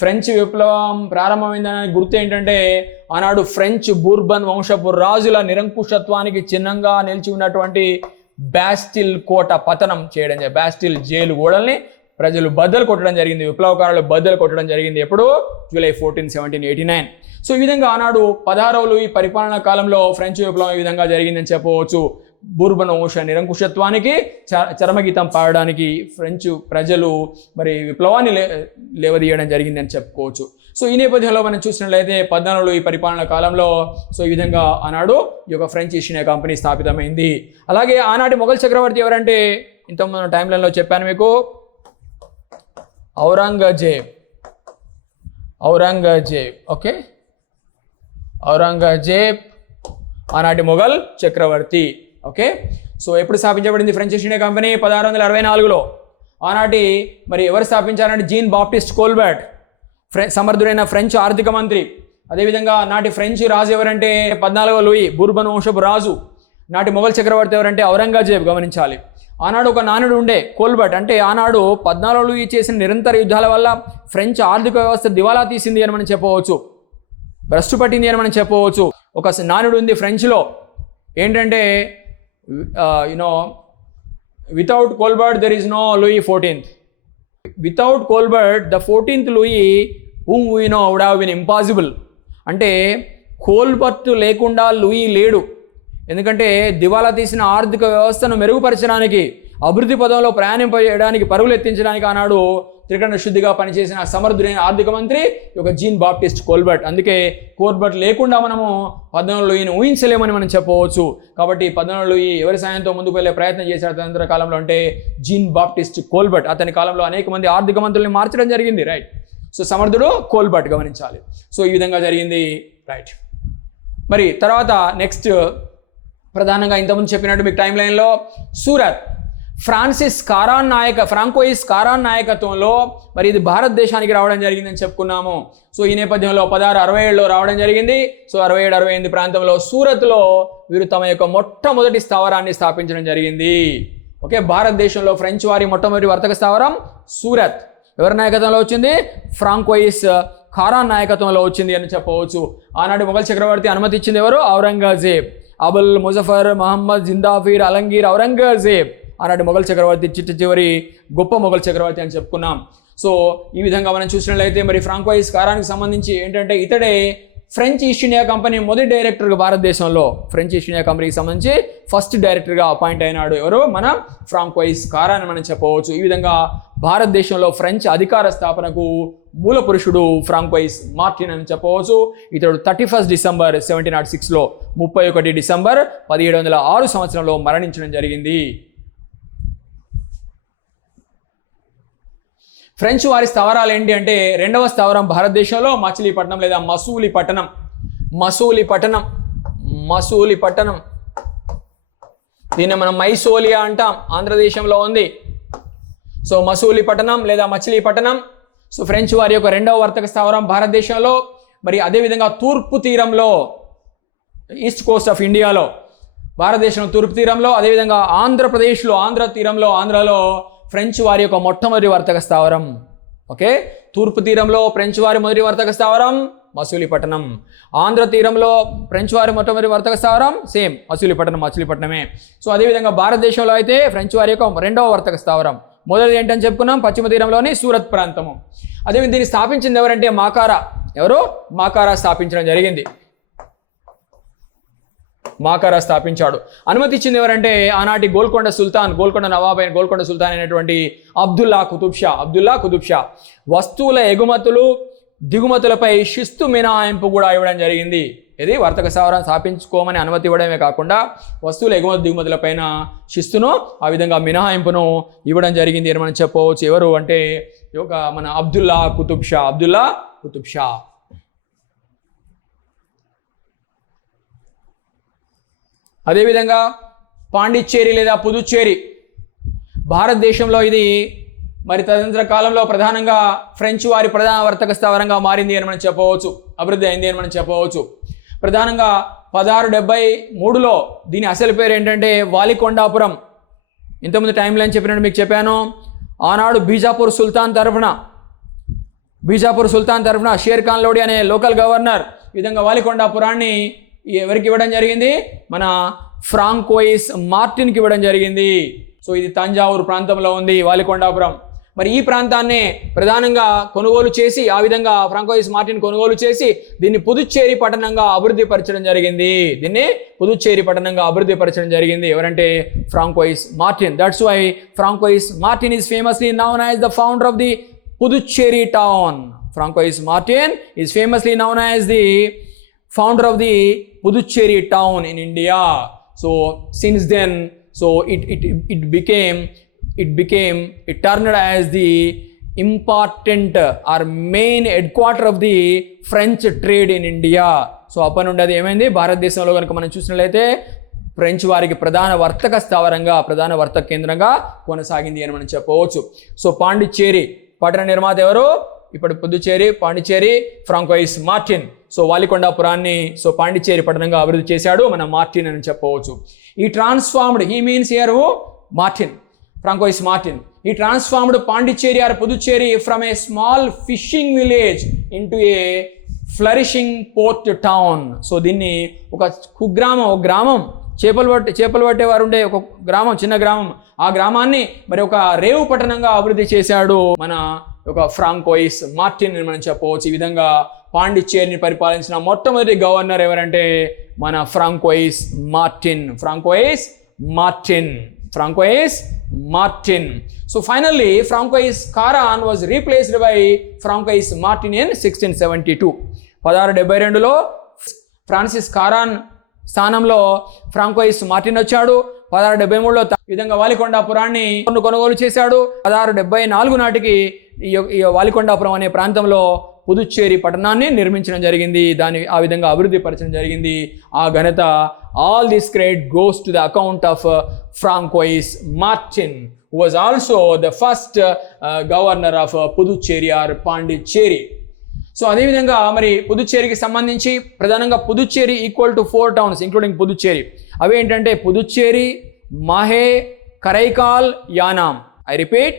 ఫ్రెంచ్ విప్లవం ప్రారంభమైందనే గుర్తు ఏంటంటే ఆనాడు ఫ్రెంచ్ బూర్బన్ వంశపు రాజుల నిరంకుశత్వానికి చిహ్నంగా నిలిచి ఉన్నటువంటి బాస్టిల్ కోట పతనం చేయడం, బాస్టిల్ జైలు గోడల్ని ప్రజలు బద్దలు కొట్టడం జరిగింది, విప్లవకారులు బద్దలు కొట్టడం జరిగింది. ఎప్పుడు? జూలై 14, 1789. సో ఈ విధంగా ఆనాడు 16వ లూయి పరిపాలనా కాలంలో ఫ్రెంచ్ విప్లవం ఈ విధంగా జరిగిందని చెప్పవచ్చు. బూర్బన్ వంశ నిరంకుశత్వానికి చరమగీతం పాడడానికి ఫ్రెంచ్ ప్రజలు మరి విప్లవాన్ని లేవదీయడం జరిగిందని చెప్పుకోవచ్చు. సో ఈ నేపథ్యంలో మనం చూసినట్లయితే 14వ లూయి పరిపాలనా కాలంలో సో ఈ విధంగా ఆనాడు ఈ యొక్క ఫ్రెంచ్ ఈస్ట్ ఇండియా కంపెనీ స్థాపితమైంది. అలాగే ఆనాటి మొఘల్ చక్రవర్తి ఎవరంటే ఇంతకుముందు టైం లైన్లో చెప్పాను మీకు, ఔరంగజేబ్. ఓకే, ఔరంగజేబ్ ఆనాటి మొఘల్ చక్రవర్తి. ఓకే, సో ఎప్పుడు స్థాపించబడింది ఫ్రెంచ్ ఈస్ట్ ఇండియా కంపెనీ? 1664లో. ఆనాటి మరి ఎవరు స్థాపించారంటే జీన్ బాప్టిస్ట్ కోల్బర్ట్, సమర్థుడైన ఫ్రెంచ్ ఆర్థిక మంత్రి. అదేవిధంగా నాటి ఫ్రెంచ్ రాజు ఎవరంటే 14వ లూయి, బూర్బన్ వంశపు రాజు. నాటి మొఘల్ చక్రవర్తి ఎవరంటే ఔరంగజేబ్. గమనించాలి, ఆనాడు ఒక నానుడు ఉండే కోల్బర్ట్, అంటే ఆనాడు 14వ లూయి చేసిన నిరంతర యుద్ధాల వల్ల ఫ్రెంచ్ ఆర్థిక వ్యవస్థ దివాలా తీసింది అని మనం చెప్పవచ్చు, భ్రష్టు పట్టింది అని మనం చెప్పవచ్చు. ఒక నానుడు ఉంది ఫ్రెంచ్లో ఏంటంటే without Colbert there is no Louis 14th. Without Colbert the 14th Louis whom we know would have been impossible. అంటే కోల్బర్ట్ లేకుండా లూయి లేడు. ఎందుకంటే దివాలా తీసిన ఆర్థిక వ్యవస్థను మెరుగుపరచడానికి, అభివృద్ధి పదంలో ప్రయాణింపజేయడానికి, పరుగులు ఎత్తించడానికి ఆనాడు త్రికరణ శుద్ధిగా పనిచేసిన సమర్థుడైన ఆర్థిక మంత్రి ఒక జీన్ బాప్టిస్ట్ కోల్బర్ట్. అందుకే కోల్బర్ట్ లేకుండా మనము 14వ లూయిని ఊహించలేమని మనం చెప్పవచ్చు. కాబట్టి 14వ లూయి ఎవరి సాయంతో ముందుకు వెళ్ళే ప్రయత్నం చేశారు తదనంతర కాలంలో అంటే జీన్ బాప్టిస్ట్ కోల్బర్ట్. అతని కాలంలో అనేక మంది ఆర్థిక మంత్రుల్ని మార్చడం జరిగింది. రైట్, సో సమర్థుడు కోల్బర్ట్. గమనించాలి, సో ఈ విధంగా జరిగింది. రైట్, మరి తర్వాత నెక్స్ట్ ప్రధానంగా ఇంతకుముందు చెప్పినట్టు మీకు టైం లైన్లో సూరత్, ఫ్రాంకోయిస్ కారాన్ నాయకత్వంలో మరి ఇది భారతదేశానికి రావడం జరిగిందని చెప్పుకున్నాము. సో ఈ నేపథ్యంలో 1667లో రావడం జరిగింది. సో 67-68 ప్రాంతంలో సూరత్లో వీరు తమ యొక్క మొట్టమొదటి స్థావరాన్ని స్థాపించడం జరిగింది. ఓకే, భారతదేశంలో ఫ్రెంచ్ వారి మొట్టమొదటి వర్తక స్థావరం సూరత్. ఎవరి నాయకత్వంలో వచ్చింది? ఫ్రాంకోయిస్ కారాన్ నాయకత్వంలో వచ్చింది అని చెప్పవచ్చు. ఆనాటి మొఘల్ చక్రవర్తి అనుమతి ఇచ్చింది ఎవరు? ఔరంగజేబ్. అబుల్ ముజఫర్ మహమ్మద్ జిందాఫీర్ అలంగీర్ ఔరంగజేబ్ ఆనాటి మొఘల్ చక్రవర్తి, చివరి గొప్ప మొఘల్ చక్రవర్తి అని చెప్పుకున్నాం. సో ఈ విధంగా మనం చూసినట్లయితే మరి ఫ్రాంకోయిస్ కారానికి సంబంధించి ఏంటంటే ఇతడే ఫ్రెంచ్ ఈస్ట్ ఇండియా కంపెనీ మొదటి డైరెక్టర్గా భారతదేశంలో ఫ్రెంచ్ ఈస్ట్ ఇండియా కంపెనీకి సంబంధించి ఫస్ట్ డైరెక్టర్గా అపాయింట్ అయినాడు. ఎవరు? మన ఫ్రాంకోయిస్ కారా అని మనం చెప్పవచ్చు. ఈ విధంగా భారతదేశంలో ఫ్రెంచ్ అధికార స్థాపనకు మూల పురుషుడు ఫ్రాంకోయిస్ మార్టిన్ అని చెప్పవచ్చు. ఇతడు 31 డిసెంబర్ 1706లో 31 డిసెంబర్ 1706 సంవత్సరంలో మరణించడం జరిగింది. ఫ్రెంచ్ వారి స్థావరాలు ఏంటి అంటే రెండవ స్థావరం భారతదేశంలో మచిలీపట్నం లేదా మసూలిపట్నం. దీన్ని మనం మైసోలియా అంటాం, ఆంధ్రదేశంలో ఉంది. సో మసూలిపట్నం లేదా మచిలీపట్నం సో ఫ్రెంచ్ వారి యొక్క రెండవ వర్తక స్థావరం భారతదేశంలో. మరి అదేవిధంగా తూర్పు తీరంలో, ఈస్ట్ కోస్ట్ ఆఫ్ ఇండియాలో, భారతదేశం తూర్పు తీరంలో, అదేవిధంగా ఆంధ్రప్రదేశ్లో, ఆంధ్రాలో ఫ్రెంచ్ వారి యొక్క మొట్టమొదటి వర్తక స్థావరం. ఓకే, తూర్పు తీరంలో ఫ్రెంచ్ వారి మొదటి వర్తక స్థావరం మసూలిపట్నం. ఆంధ్ర తీరంలో ఫ్రెంచ్ వారి మొట్టమొదటి వర్తక స్థావరం సేమ్ మచిలీపట్నమే. సో అదేవిధంగా భారతదేశంలో అయితే ఫ్రెంచ్ వారి యొక్క రెండవ వర్తక స్థావరం, మొదటిది ఏంటని చెప్పుకున్నాం పశ్చిమ తీరంలోని సూరత్ ప్రాంతము. అదేవిధంగా దీన్ని స్థాపించింది ఎవరంటే మాకారా స్థాపించడం జరిగింది. మాకారా స్థాపించాడు. అనుమతి ఇచ్చింది ఎవరంటే ఆనాటి గోల్కొండ నవాబ్ అయిన గోల్కొండ సుల్తాన్ అయినటువంటి అబ్దుల్లా కుతుబ్ షా. వస్తువుల ఎగుమతులు దిగుమతులపై శిస్తు మినహాయింపు కూడా ఇవ్వడం జరిగింది. ఇది వర్తక స్థావరం స్థాపించుకోమని అనుమతి ఇవ్వడమే కాకుండా వస్తువుల ఎగుమతి దిగుమతులపైన శిస్తును, ఆ విధంగా మినహాయింపును ఇవ్వడం జరిగింది అని మనం చెప్పవచ్చు. ఎవరు అంటే మన అబ్దుల్లా కుతుబ్ షా. అదేవిధంగా పాండిచ్చేరి లేదా పుదుచ్చేరి, భారతదేశంలో ఇది మరి తదనంతర కాలంలో ప్రధానంగా ఫ్రెంచ్ వారి ప్రధాన వర్తక స్థావరంగా మారింది అని మనం చెప్పవచ్చు, అభివృద్ధి అయింది అని మనం చెప్పవచ్చు. ప్రధానంగా 1673లో దీని అసలు పేరు ఏంటంటే వాలికొండాపురం. ఇంతకుముందు టైం లైన్ చెప్పినట్టు మీకు చెప్పాను. ఆనాడు బీజాపూర్ సుల్తాన్ తరఫున షేర్ ఖాన్ లోడి అనే లోకల్ గవర్నర్ ఈ విధంగా వాలికొండాపురాన్ని ఎవరికి ఇవ్వడం జరిగింది? మన ఫ్రాంకోయిస్ మార్టిన్కి ఇవ్వడం జరిగింది. సో ఇది తంజావూరు ప్రాంతంలో ఉంది వాలికొండాపురం. మరి ఈ ప్రాంతాన్ని ప్రధానంగా కొనుగోలు చేసి ఆ విధంగా ఫ్రాంకోయిస్ మార్టిన్ కొనుగోలు చేసి దీన్ని పుదుచ్చేరి పట్టణంగా అభివృద్ధి పరచడం జరిగింది. ఎవరంటే Francois Martin. That's why Francois Martin is famously known as the founder of the Puducherry town. Francois Martin is famously known as the founder of the Puducherry town in India. So since then, so it turned as the important or main headquarter of the French trade in India. So అప్పటి నుండి అది ఏమైంది? భారతదేశంలో కనుక మనం చూసినట్లయితే French వారికి ప్రధాన వర్తక స్థావరంగా, ప్రధాన వర్తక కేంద్రంగా కొనసాగింది అని మనం చెప్పవచ్చు. సో పాండిచ్చేరి పట్టణ నిర్మాత ఎవరు? ఇప్పుడు Puducherry, Pondicherry, François Martin. So వాలికొండాపురాన్ని సో పాండిచ్చేరి పట్టణంగా అభివృద్ధి చేశాడు మన మార్టిన్ అని చెప్పవచ్చు. ఈ transformed, he means here Martin, François Martin. ఈ transformed Pondicherry or Puducherry from a small fishing village into a flourishing port town. So దీన్ని ఒక గ్రామం చేపలు పట్టేవారు ఉండే ఒక గ్రామం, చిన్న గ్రామం, ఆ గ్రామాన్ని మరి ఒక రేవు పట్టణంగా అభివృద్ధి చేశాడు మన ఒక ఫ్రాంకోయిస్ మార్టిన్ అని మనం చెప్పవచ్చు. ఈ విధంగా పాండిచ్చేరిని పరిపాలించిన మొట్టమొదటి గవర్నర్ ఎవరంటే మన François Martin. So finally Francois Caron was replaced by Francois Martin in 1672. 1672లో Francis కారాన్ స్థానంలో ఫ్రాంకోయిస్ మార్టిన్ వచ్చాడు. 1673లో ఈ విధంగా వాలికొండాపురాన్ని కొనుగోలు చేశాడు. 1674 నాటికి ఈ వాలికొండాపురం అనే ప్రాంతంలో పుదుచ్చేరి పట్టణాన్ని నిర్మించడం జరిగింది. దాన్ని ఆ విధంగా అభివృద్ధి పరచడం జరిగింది. ఆ ఘనత all this credit goes to the account of François Martin, who was also the first governor of Puducherry or Pondicherry. So అదేవిధంగా మరి పుదుచ్చేరికి సంబంధించి ప్రధానంగా Puducherry equal to 4 towns including Puducherry. అవి ఏంటంటే Puducherry, Mahe, Karaikal, Yanam. I repeat,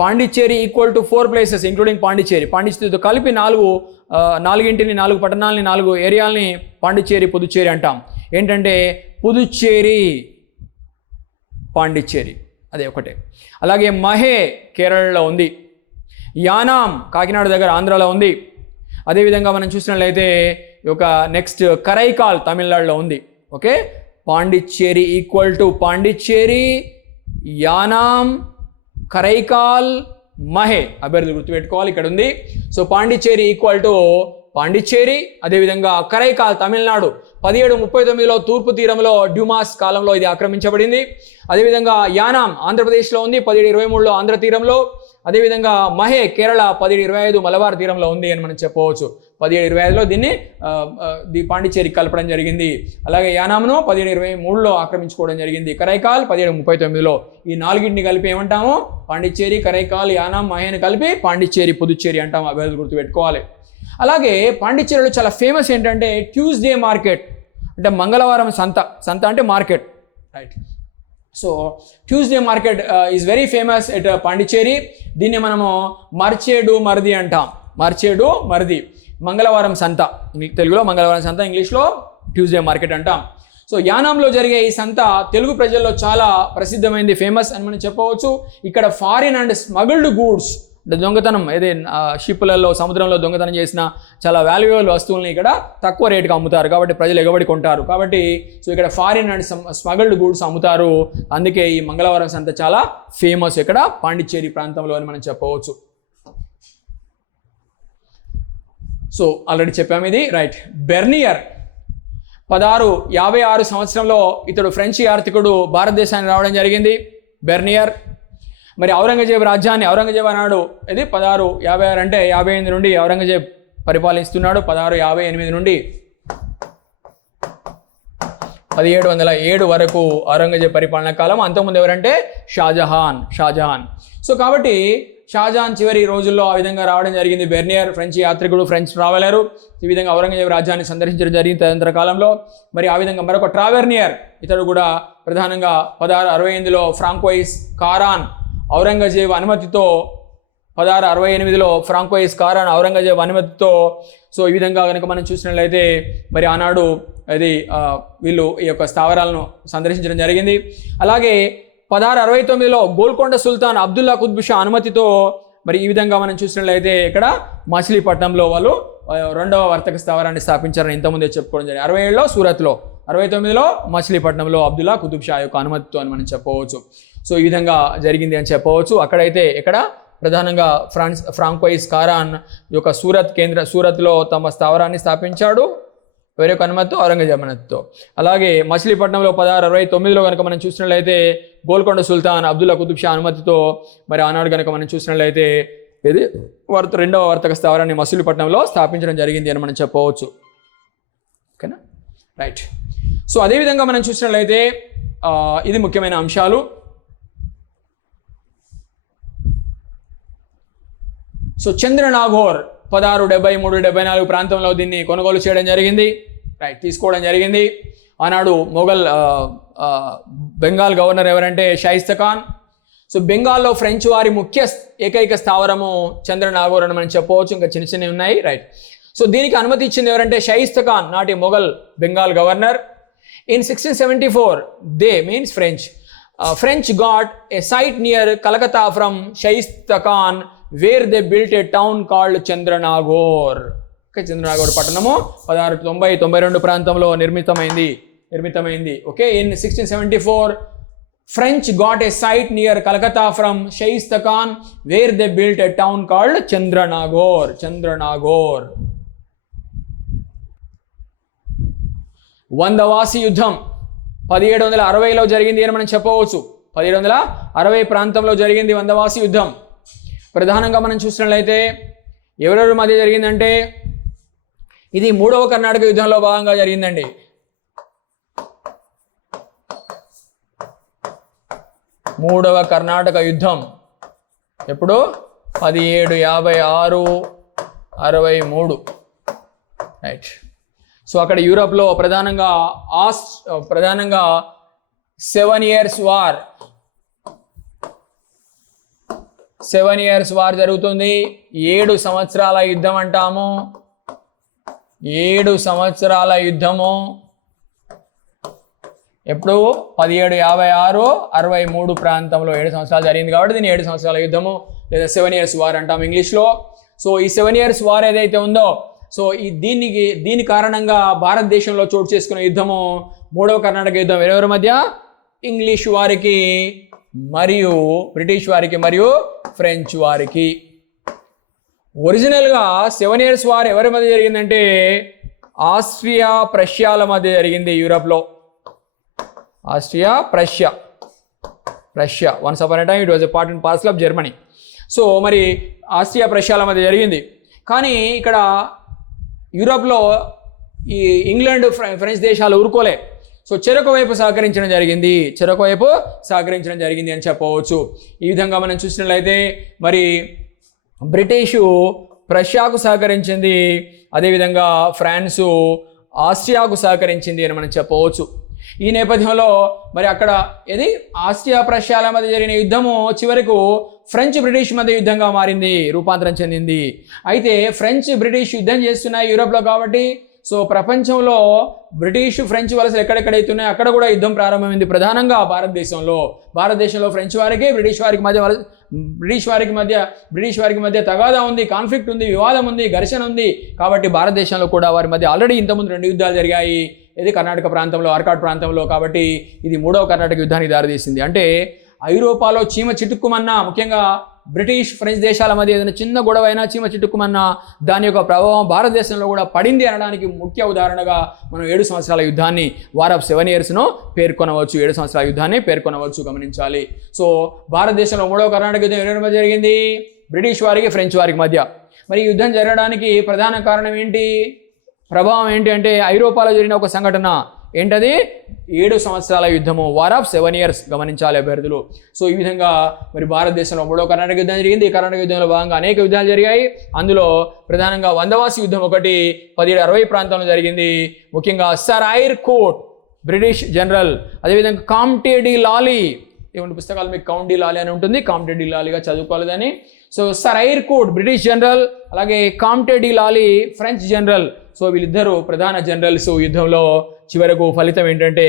Pondicherry equal to 4 places including పాండిచ్చేరితో కలిపి 4 పట్టణాలని 4 ఏరియాలని పుదుచ్చేరి అంటాం. ఏంటంటే పుదుచ్చేరి, పాండిచ్చేరి అదే ఒకటే. అలాగే మహే కేరళలో ఉంది, యానాం కాకినాడ దగ్గర ఆంధ్రాలో ఉంది. అదేవిధంగా మనం చూసినట్లయితే ఒక నెక్స్ట్ కరైకాల్ తమిళనాడులో ఉంది. Okay, Pondicherry equal to Pondicherry, Yanam, Karaikal, Mahe. అభ్యర్థులు గుర్తుపెట్టుకోవాలి, ఇక్కడ ఉంది. So Pondicherry equal to Pondicherry. అదేవిధంగా కరైకాల్ తమిళనాడు 1739లో తూర్పు తీరంలో డ్యూమాస్ కాలంలో ఇది ఆక్రమించబడింది. అదేవిధంగా యానాం ఆంధ్రప్రదేశ్లో ఉంది 1723లో ఆంధ్ర తీరంలో. అదేవిధంగా మహే కేరళ 1725 మలబార్ తీరంలో ఉంది అని మనం చెప్పవచ్చు. 1725లో దీన్ని పాండిచ్చేరి కలపడం జరిగింది. అలాగే యానాంను 1723లో ఆక్రమించుకోవడం జరిగింది. కరైకాల్ 1739లో. ఈ 4 కలిపి ఏమంటాము? పాండిచ్చేరి, కరైకాల్, యానాం, మహేని కలిపి పాండిచ్చేరి పుదుచ్చేరి అంటాము. అభ్యర్థులు గుర్తుపెట్టుకోవాలి. అలాగే పాండిచ్చేరిలో చాలా ఫేమస్ ఏంటంటే ట్యూస్డే మార్కెట్, అంటే మంగళవారం సంత అంటే market, right. So Tuesday market is very famous at Pondicherry. దీన్ని మనము మర్చేడు మర్ది అంటాం. మంగళవారం సంత, తెలుగులో మంగళవారం సంత, ఇంగ్లీష్లో ట్యూస్డే మార్కెట్ అంటాం. సో యానాంలో జరిగే ఈ సంత తెలుగు ప్రజల్లో చాలా ప్రసిద్ధమైంది, ఫేమస్ అని మనం చెప్పవచ్చు. ఇక్కడ ఫారిన్ అండ్ స్మగుల్డ్ గూడ్స్, దొంగతనం, షిప్లలో సముద్రంలో దొంగతనం చేసిన చాలా వాల్యుబుల్ వస్తువుల్ని ఇక్కడ తక్కువ రేటుకి అమ్ముతారు. కాబట్టి ప్రజలు ఎగబడి కొంటారు. కాబట్టి సో ఇక్కడ ఫారిన్ అండ్ స్మగల్డ్ గూడ్స్ అమ్ముతారు. అందుకే ఈ మంగళవారం సంత చాలా ఫేమస్ ఇక్కడ పాండిచ్చేరి ప్రాంతంలో అని మనం చెప్పవచ్చు. సో ఆల్రెడీ చెప్పాము ఇది, రైట్. బెర్నియర్ 1656 సంవత్సరంలో ఇతడు ఫ్రెంచి ఆర్థికుడు భారతదేశానికి రావడం జరిగింది. బెర్నియర్ మరి ఔరంగజేబు రాజ్యాన్ని, ఔరంగజేబు అన్నాడు ఇది 1656 అంటే 58 నుండి ఔరంగజేబ్ పరిపాలిస్తున్నాడు. 1658 నుండి 1707 వరకు ఔరంగజేబ్ పరిపాలనా కాలం. అంతకుముందు ఎవరంటే షాజహాన్. సో కాబట్టి షాజహాన్ చివరి రోజుల్లో ఆ విధంగా రావడం జరిగింది. బెర్నియర్ ఫ్రెంచ్ యాత్రికుడు, ఫ్రెంచ్ ట్రావెలరు, ఈ విధంగా ఔరంగజేబ్ రాజ్యాన్ని సందర్శించడం జరిగింది తదనంతర కాలంలో. మరి ఆ విధంగా మరొక ట్రావెర్నియర్, ఇతడు కూడా ప్రధానంగా 1668లో ఫ్రాంకోయిస్ కారాన్ ఔరంగజేబ్ అనుమతితో 1668లో ఫ్రాంకోయిస్ కారాన్ ఔరంగజేబ్ అనుమతితో, సో ఈ విధంగా కనుక మనం చూసినట్లయితే మరి ఆనాడు అది వీళ్ళు ఈ యొక్క స్థావరాలను సందర్శించడం జరిగింది. అలాగే 1669లో గోల్కొండ సుల్తాన్ అబ్దుల్లా కుతుబ్ షా అనుమతితో మరి ఈ విధంగా మనం చూసినట్లయితే ఇక్కడ మచిలీపట్నంలో వాళ్ళు రెండవ వర్తక స్థావరాన్ని స్థాపించారని ఇంతకుముందే చెప్పుకోవడం జరిగింది. 67లో సూరత్లో, 69లో మచిలీపట్నంలో అబ్దుల్లా కుతుబ్ షా యొక్క అనుమతితో అని మనం చెప్పవచ్చు. సో ఈ విధంగా జరిగింది అని చెప్పవచ్చు. అక్కడైతే ఇక్కడ ప్రధానంగా ఫ్రాంకోయిస్ కారాన్ యొక్క సూరత్లో తమ స్థావరాన్ని స్థాపించాడు. ఎవరి యొక్క అనుమతితో? ఔరంగజేబ్ అనుమతితో. అలాగే మచిలీపట్నంలో 1669లో కనుక మనం చూసినట్లయితే గోల్కొండ సుల్తాన్ అబ్దుల్లా కుతుబ్ షా అనుమతితో మరి ఆనాడు కనుక మనం చూసినట్లయితే ఇది రెండవ వర్తక స్థావరాన్ని మచిలీపట్నంలో స్థాపించడం జరిగింది అని మనం చెప్పవచ్చు. ఓకేనా, రైట్. సో అదేవిధంగా మనం చూసినట్లయితే ఇది ముఖ్యమైన అంశాలు. సో చంద్రనాగోర్ 1673-74 ప్రాంతంలో దీన్ని కొనుగోలు చేయడం జరిగింది, రైట్, తీసుకోవడం జరిగింది. ఆనాడు మొఘల్ బెంగాల్ గవర్నర్ ఎవరంటే షాయిస్తా ఖాన్. సో బెంగాల్లో ఫ్రెంచ్ వారి ఏకైక స్థావరము చంద్రనాగోర్ అని మనం చెప్పవచ్చు. ఇంకా చిన్న చిన్నవి ఉన్నాయి, రైట్. సో దీనికి అనుమతి ఇచ్చింది ఎవరంటే షాయిస్తా ఖాన్, నాటి Mughal Bengal governor. In 1674 they means French got a site near Calcutta from Shaista Khan where they built a town called Chandernagore. Okay, Chandernagore పట్టణము 1692 ప్రాంతంలో నిర్మితమైంది. Okay, in 1674 French got a site near Calcutta from Shaista Khan where they built a town called Chandernagore. Vandavasi యుద్ధం 1760లో జరిగింది అని మనం చెప్పవచ్చు. 1760 ప్రాంతంలో జరిగింది వందవాసి యుద్ధం. ప్రధానంగా మనం చూసినట్లయితే ఎవరెవరి మధ్య జరిగిందంటే ఇది 3వ కర్ణాటక యుద్ధంలో భాగంగా జరిగిందండి. 3వ కర్ణాటక యుద్ధం ఎప్పుడు? 1756-63, రైట్. సో అక్కడ యూరోప్లో ప్రధానంగా 7 ఇయర్స్ వార్ జరుగుతుంది. 7 సంవత్సరాల యుద్ధం అంటాము. 7 సంవత్సరాల యుద్ధము ఎప్పుడు? 1756-63 ప్రాంతంలో 7 సంవత్సరాలు జరిగింది కాబట్టి దీన్ని 7 సంవత్సరాల యుద్ధము లేదా 7 ఇయర్స్ వార్ అంటాం ఇంగ్లీష్లో. సో ఈ 7 ఇయర్స్ వార్ ఏదైతే ఉందో, సో దీని కారణంగా భారతదేశంలో చోటు చేసుకున్న యుద్ధము 3వ కర్ణాటక యుద్ధం. ఎవరెవరి మధ్య? ఇంగ్లీష్ వారికి మరియు బ్రిటిష్ వారికి మరియు ఫ్రెంచ్ వారికి. ఒరిజినల్గా 7 ఇయర్స్ వార్ ఎవరి మధ్య జరిగిందంటే ఆస్ట్రియా ప్రష్యాల మధ్య జరిగింది. యూరోప్లో Austria Prussia once upon a time it was a part and parcel of Germany. So మరి ఆస్ట్రియా ప్రష్యాల మధ్య జరిగింది. కానీ ఇక్కడ యూరోప్లో ఈ ఇంగ్లాండ్ ఫ్రెంచ్ దేశాలు ఊరుకోలే. సో చెరొక వైపు సహకరించడం జరిగింది అని చెప్పవచ్చు. ఈ విధంగా మనం చూసినట్లయితే మరి బ్రిటిషు ప్రష్యాకు సహకరించింది, అదేవిధంగా ఫ్రాన్సు ఆస్ట్రియాకు సహకరించింది అని మనం చెప్పవచ్చు. ఈ నేపథ్యంలో మరి అక్కడ ఆస్ట్రియా ప్రష్యాల మధ్య జరిగిన యుద్ధము చివరకు ఫ్రెంచ్ బ్రిటిష్ మధ్య యుద్ధంగా రూపాంతరం చెందింది. అయితే ఫ్రెంచ్ బ్రిటిష్ యుద్ధం చేస్తున్నాయి యూరోప్లో కాబట్టి సో ప్రపంచంలో బ్రిటిష్ ఫ్రెంచ్ వలసలు ఎక్కడెక్కడైతే ఉన్నాయో అక్కడ కూడా యుద్ధం ప్రారంభమైంది. ప్రధానంగా భారతదేశంలో ఫ్రెంచ్ వారికి బ్రిటిష్ వారికి మధ్య తగాదా ఉంది, కాన్ఫ్లిక్ట్ ఉంది, వివాదం ఉంది, ఘర్షణ ఉంది. కాబట్టి భారతదేశంలో కూడా వారి మధ్య ఆల్రెడీ ఇంతకుముందు 2 యుద్ధాలు జరిగాయి. ఇది కర్ణాటక ప్రాంతంలో, ఆర్కాడ్ ప్రాంతంలో. కాబట్టి ఇది 3వ కర్ణాటక యుద్ధానికి దారితీసింది. అంటే ఐరోపాలో చీమ చిటుక్కుమన్నా, ముఖ్యంగా బ్రిటిష్ ఫ్రెంచ్ దేశాల మధ్య ఏదైనా చిన్న గొడవ అయినా చీమ చిటుక్కుమన్నా దాని యొక్క ప్రభావం భారతదేశంలో కూడా పడింది అనడానికి ముఖ్య ఉదాహరణగా మనం 7 సంవత్సరాల యుద్ధాన్ని వార్ ఆఫ్ 7 ఇయర్స్ను పేర్కొనవచ్చు. 7 సంవత్సరాల యుద్ధాన్ని పేర్కొనవచ్చు, గమనించాలి. సో భారతదేశంలో 3వ కర్ణాటక యుద్ధం ఎవరి మధ్య జరిగింది? బ్రిటిష్ వారికి ఫ్రెంచ్ వారికి మధ్య. మరి యుద్ధం జరగడానికి ప్రధాన కారణం ఏంటి, ప్రభావం ఏంటి అంటే ఐరోపాలో జరిగిన ఒక సంఘటన. ఏంటది 7 సంవత్సరాల యుద్ధము, వార్ ఆఫ్ 7 years గమనించాలి అభ్యర్థులు. సో ఈ విధంగా మరి భారతదేశంలో 3వ కర్ణాటక యుద్ధం జరిగింది. ఈ కర్ణాటక యుద్ధంలో భాగంగా అనేక యుద్ధాలు జరిగాయి. అందులో ప్రధానంగా వందవాసి యుద్ధం ఒకటి 1760 ప్రాంతంలో జరిగింది. ముఖ్యంగా sir Eyre Coote British general, అదేవిధంగా కామ్టే డి లాలీ, ఏమంటే పుస్తకాలు మీకు కౌంట్ డి లాలీ అని ఉంటుంది, కామ్టే డి లాలీగా చదువుకోవాలి దాన్ని. So sir Eyre Coote British general, అలాగే Comte de Lally French general. So వీళ్ళిద్దరూ ప్రధాన జనరల్స్. యుద్ధంలో చివరకు ఫలితం ఏంటంటే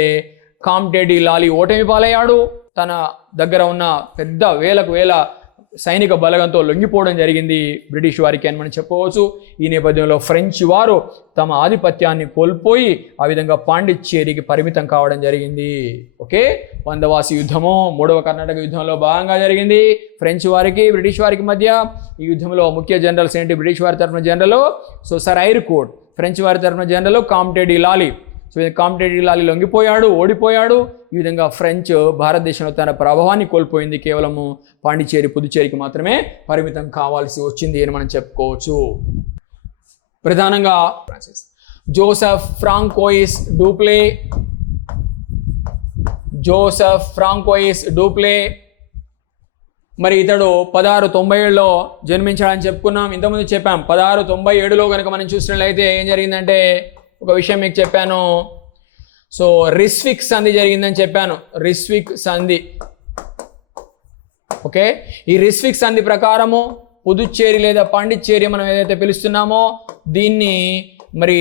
కామ్టే డి లాలీ ఓటమి పాలయ్యాడు. తన దగ్గర ఉన్న పెద్ద వేలకు వేల సైనిక బలగంతో లొంగిపోవడం జరిగింది బ్రిటిష్ వారికి అని మనం చెప్పవచ్చు. ఈ నేపథ్యంలో ఫ్రెంచ్ వారు తమ ఆధిపత్యాన్ని కోల్పోయి ఆ విధంగా పాండిచ్చేరికి పరిమితం కావడం జరిగింది. ఓకే, వందవాసి యుద్ధము 3వ కర్ణాటక యుద్ధంలో భాగంగా జరిగింది ఫ్రెంచ్ వారికి బ్రిటిష్ వారికి మధ్య. ఈ యుద్ధంలో ముఖ్య జనరల్స్ ఏంటి? బ్రిటిష్ వారి తరఫున general so sir Eyre Coote, French వారి తరఫున general Comte de Lally. So Comte de Lally లొంగిపోయాడు, ఓడిపోయాడు. ఈ విధంగా ఫ్రెంచ్ భారతదేశంలో తన ప్రభావాన్ని కోల్పోయింది. కేవలము పాండిచ్చేరి పుదుచ్చేరికి మాత్రమే పరిమితం కావాల్సి వచ్చింది అని మనం చెప్పుకోవచ్చు. ప్రధానంగా Joseph François Dupleix, Joseph François డూప్లే మరి ఇతడు 1697లో జన్మించాడని చెప్పుకున్నాం. ఇంతకుముందు చెప్పాం 1697లో కనుక మనం చూసినట్లయితే ఏం జరిగిందంటే ఒక విషయం మీకు చెప్పాను. సో రిస్విక్ సంధి జరిగిందని చెప్పాను. రిస్విక్ సంధి. ఓకే, ఈ రిస్విక్ సంధి ప్రకారము పుదుచ్చేరి లేదా పాండిచ్చేరి మనం ఏదైతే పిలుస్తున్నామో దీన్ని మరి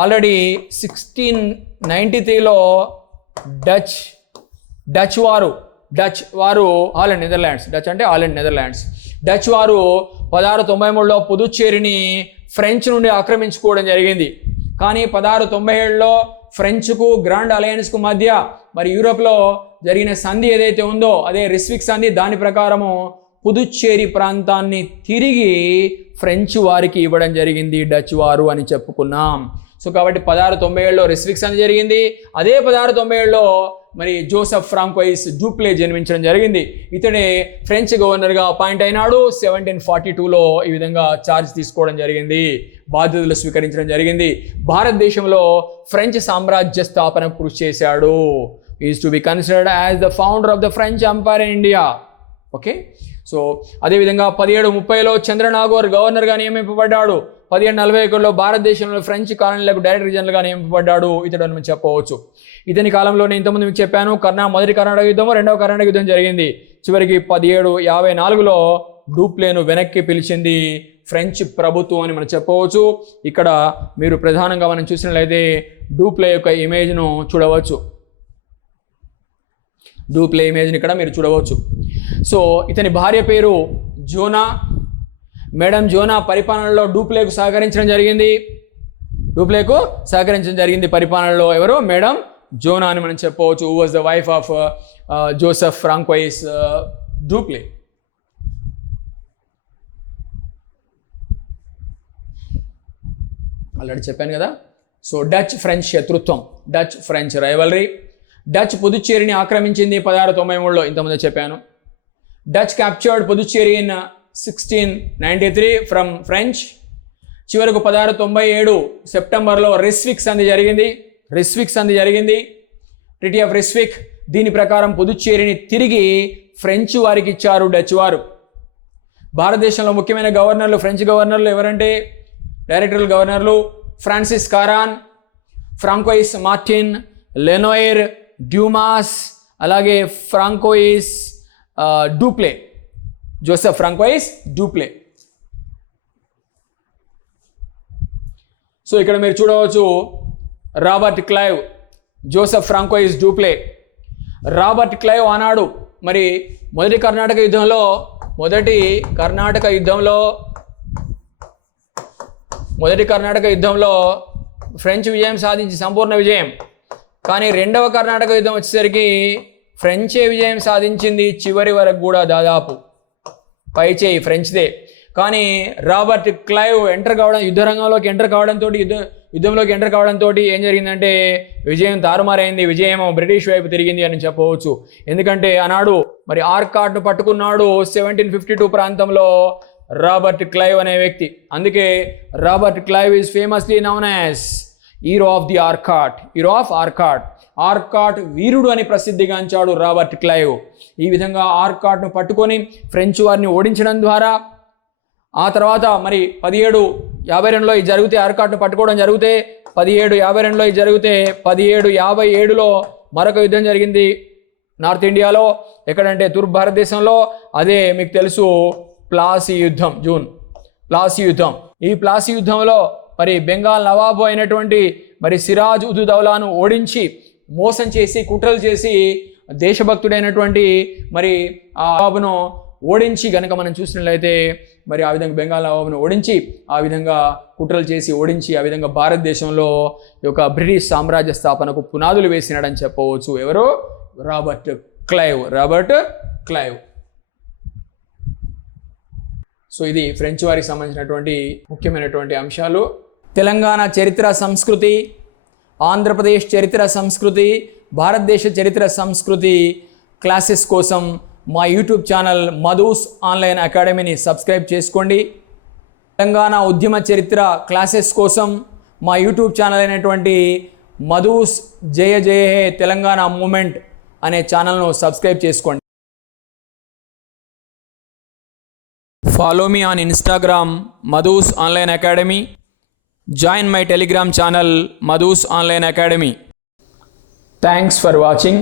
ఆల్రెడీ 1693లో డచ్ వారు హాలండ్ నెదర్లాండ్స్, డచ్ అంటే హాలండ్ నెదర్లాండ్స్, డచ్ వారు 1693లో పుదుచ్చేరిని ఫ్రెంచ్ నుండి ఆక్రమించుకోవడం జరిగింది. కానీ 1697లో ఫ్రెంచ్కు గ్రాండ్ అలయన్స్కు మధ్య మరి యూరోప్లో జరిగిన సంధి ఏదైతే ఉందో అదే రిస్విక్ సంధి. దాని ప్రకారము పుదుచ్చేరి ప్రాంతాన్ని తిరిగి ఫ్రెంచ్ వారికి ఇవ్వడం జరిగింది డచ్ వారు అని చెప్పుకున్నాం. సో కాబట్టి 1697లో రిస్విక్ సంధి జరిగింది. అదే 1697లో మరి జోసెఫ్ ఫ్రాంకోయిస్ డూప్లే జన్మించడం జరిగింది. ఇతడే ఫ్రెంచ్ గవర్నర్గా అపాయింట్ అయినాడు. 1742లో ఈ విధంగా ఛార్జ్ తీసుకోవడం జరిగింది, బాధ్యతలు స్వీకరించడం జరిగింది. భారతదేశంలో ఫ్రెంచ్ సామ్రాజ్య స్థాపన కృషి చేశాడు. Is to be considered as the founder of the French empire in India. Okay, so అదేవిధంగా 1730లో చంద్రనాగోర్ గవర్నర్గా నియమింపబడ్డాడు. 1741లో భారతదేశంలో ఫ్రెంచ్ కాలనీలకు డైరెక్టర్ జనరల్గా నియమింపబడ్డాడు ఇతడు అని మనం చెప్పవచ్చు. ఇతని కాలంలోనే ఇంతకుముందు మీకు చెప్పాను మొదటి కర్ణాటక యుద్ధము, 2వ కర్ణాటక యుద్ధం జరిగింది. చివరికి 1754లో డూప్లేను వెనక్కి పిలిచింది ఫ్రెంచ్ ప్రభుత్వం అని మనం చెప్పవచ్చు. ఇక్కడ మీరు ప్రధానంగా మనం చూసినట్లయితే డూప్లే యొక్క ఇమేజ్ను చూడవచ్చు. డూప్లే ఇమేజ్ని ఇక్కడ మీరు చూడవచ్చు. సో ఇతని భార్య పేరు జోనా. మేడం జోనా పరిపాలనలో డూప్లేకు సహకరించడం జరిగింది. పరిపాలనలో ఎవరు? మేడం జోనా అని మనం చెప్పవచ్చు. Who was the wife of Joseph François Dupleix. Already చెప్పాను కదా. సో డచ్ ఫ్రెంచ్ శత్రుత్వం, డచ్ ఫ్రెంచ్ రైవలరీ. డచ్ పుదుచ్చేరిని ఆక్రమించింది 1693లో, ఇంతకుముందే చెప్పాను. Dutch captured Puducherry in 1693 from French. చివరకు 1697 సెప్టెంబర్లో రిస్విక్ సంధి జరిగింది. Treaty of Ryswick. దీని ప్రకారం పుదుచ్చేరిని తిరిగి ఫ్రెంచ్ వారికి ఇచ్చారు డచ్ వారు. భారతదేశంలో ముఖ్యమైన గవర్నర్లు, ఫ్రెంచ్ గవర్నర్లు ఎవరంటే డైరెక్టర్ గవర్నర్లు Francis Caron, François Martin, Lenoir, Dumas, అలాగే François Dupleix, Joseph François Dupleix. So ఇక్కడ మీరు చూడవచ్చు Robert Clive, Joseph François Dupleix. Robert Clive ఆనాడు మరి మొదటి కర్ణాటక యుద్ధంలో ఫ్రెంచ్ విజయం సాధించి సంపూర్ణ విజయం. కానీ 2వ కర్ణాటక యుద్ధం వచ్చేసరికి ఫ్రెంచే విజయం సాధించింది చివరి వరకు కూడా, దాదాపు పైచేయి ఫ్రెంచ్దే. కానీ రాబర్ట్ క్లైవ్ యుద్ధంలోకి ఎంటర్ కావడంతో ఏం జరిగిందంటే విజయం తారుమారైంది. విజయం బ్రిటిష్ వైపు తిరిగింది అని చెప్పవచ్చు. ఎందుకంటే ఆనాడు మరి ఆర్కాట్ను పట్టుకున్నాడు 1752 ప్రాంతంలో రాబర్ట్ క్లైవ్ అనే వ్యక్తి. అందుకే Robert Clive is famously known as hero of the Arcot, hero of Arcot, Arcot వీరుడు అని ప్రసిద్ధిగాంచాడు రాబర్ట్ క్లైవ్. ఈ విధంగా ఆర్కాట్ను పట్టుకొని ఫ్రెంచ్ వారిని ఓడించడం ద్వారా ఆ తర్వాత మరి 1752లో ఇది జరిగితే, ఆర్కాట్ను పట్టుకోవడం జరిగితే 1752లో ఇది జరిగితే 1757లో మరొక యుద్ధం జరిగింది నార్త్ ఇండియాలో. ఎక్కడంటే తూర్పు భారతదేశంలో. అదే మీకు తెలుసు ప్లాసీ యుద్ధం, ప్లాసీ యుద్ధం. ఈ ప్లాసీ యుద్ధంలో మరి బెంగాల్ నవాబు అయినటువంటి మరి సిరాజ్ ఉద్ దౌలాను ఓడించి మోసం చేసి కుట్రలు చేసి దేశభక్తుడైనటువంటి మరి ఆ నవాబును ఓడించి గనక మనం చూసినట్లయితే మరి ఆ విధంగా బెంగాల్ నవాబును ఓడించి ఆ విధంగా కుట్రలు చేసి ఓడించి ఆ విధంగా భారతదేశంలో ఈ యొక్క బ్రిటిష్ సామ్రాజ్య స్థాపనకు పునాదులు వేసినాడని చెప్పవచ్చు. ఎవరు? Robert Clive. సో ఇది ఫ్రెంచ్ వారికి సంబంధించినటువంటి ముఖ్యమైనటువంటి అంశాలు. తెలంగాణ చరిత్ర సంస్కృతి, ఆంధ్రప్రదేశ్ చరిత్ర సంస్కృతి, భారతదేశ చరిత్ర సంస్కృతి క్లాసెస్ కోసం మా యూట్యూబ్ ఛానల్ మధూస్ ఆన్లైన్ అకాడమీని సబ్స్క్రైబ్ చేసుకోండి. తెలంగాణ ఉద్యమ చరిత్ర క్లాసెస్ కోసం మా యూట్యూబ్ ఛానల్ అయినటువంటి మధూస్ జయ జయ హే తెలంగాణ మూమెంట్ అనే ఛానల్ను సబ్స్క్రైబ్ చేసుకోండి. Follow me on Instagram, Madhus Online Academy. Join my Telegram channel, Madhus Online Academy. Thanks for watching.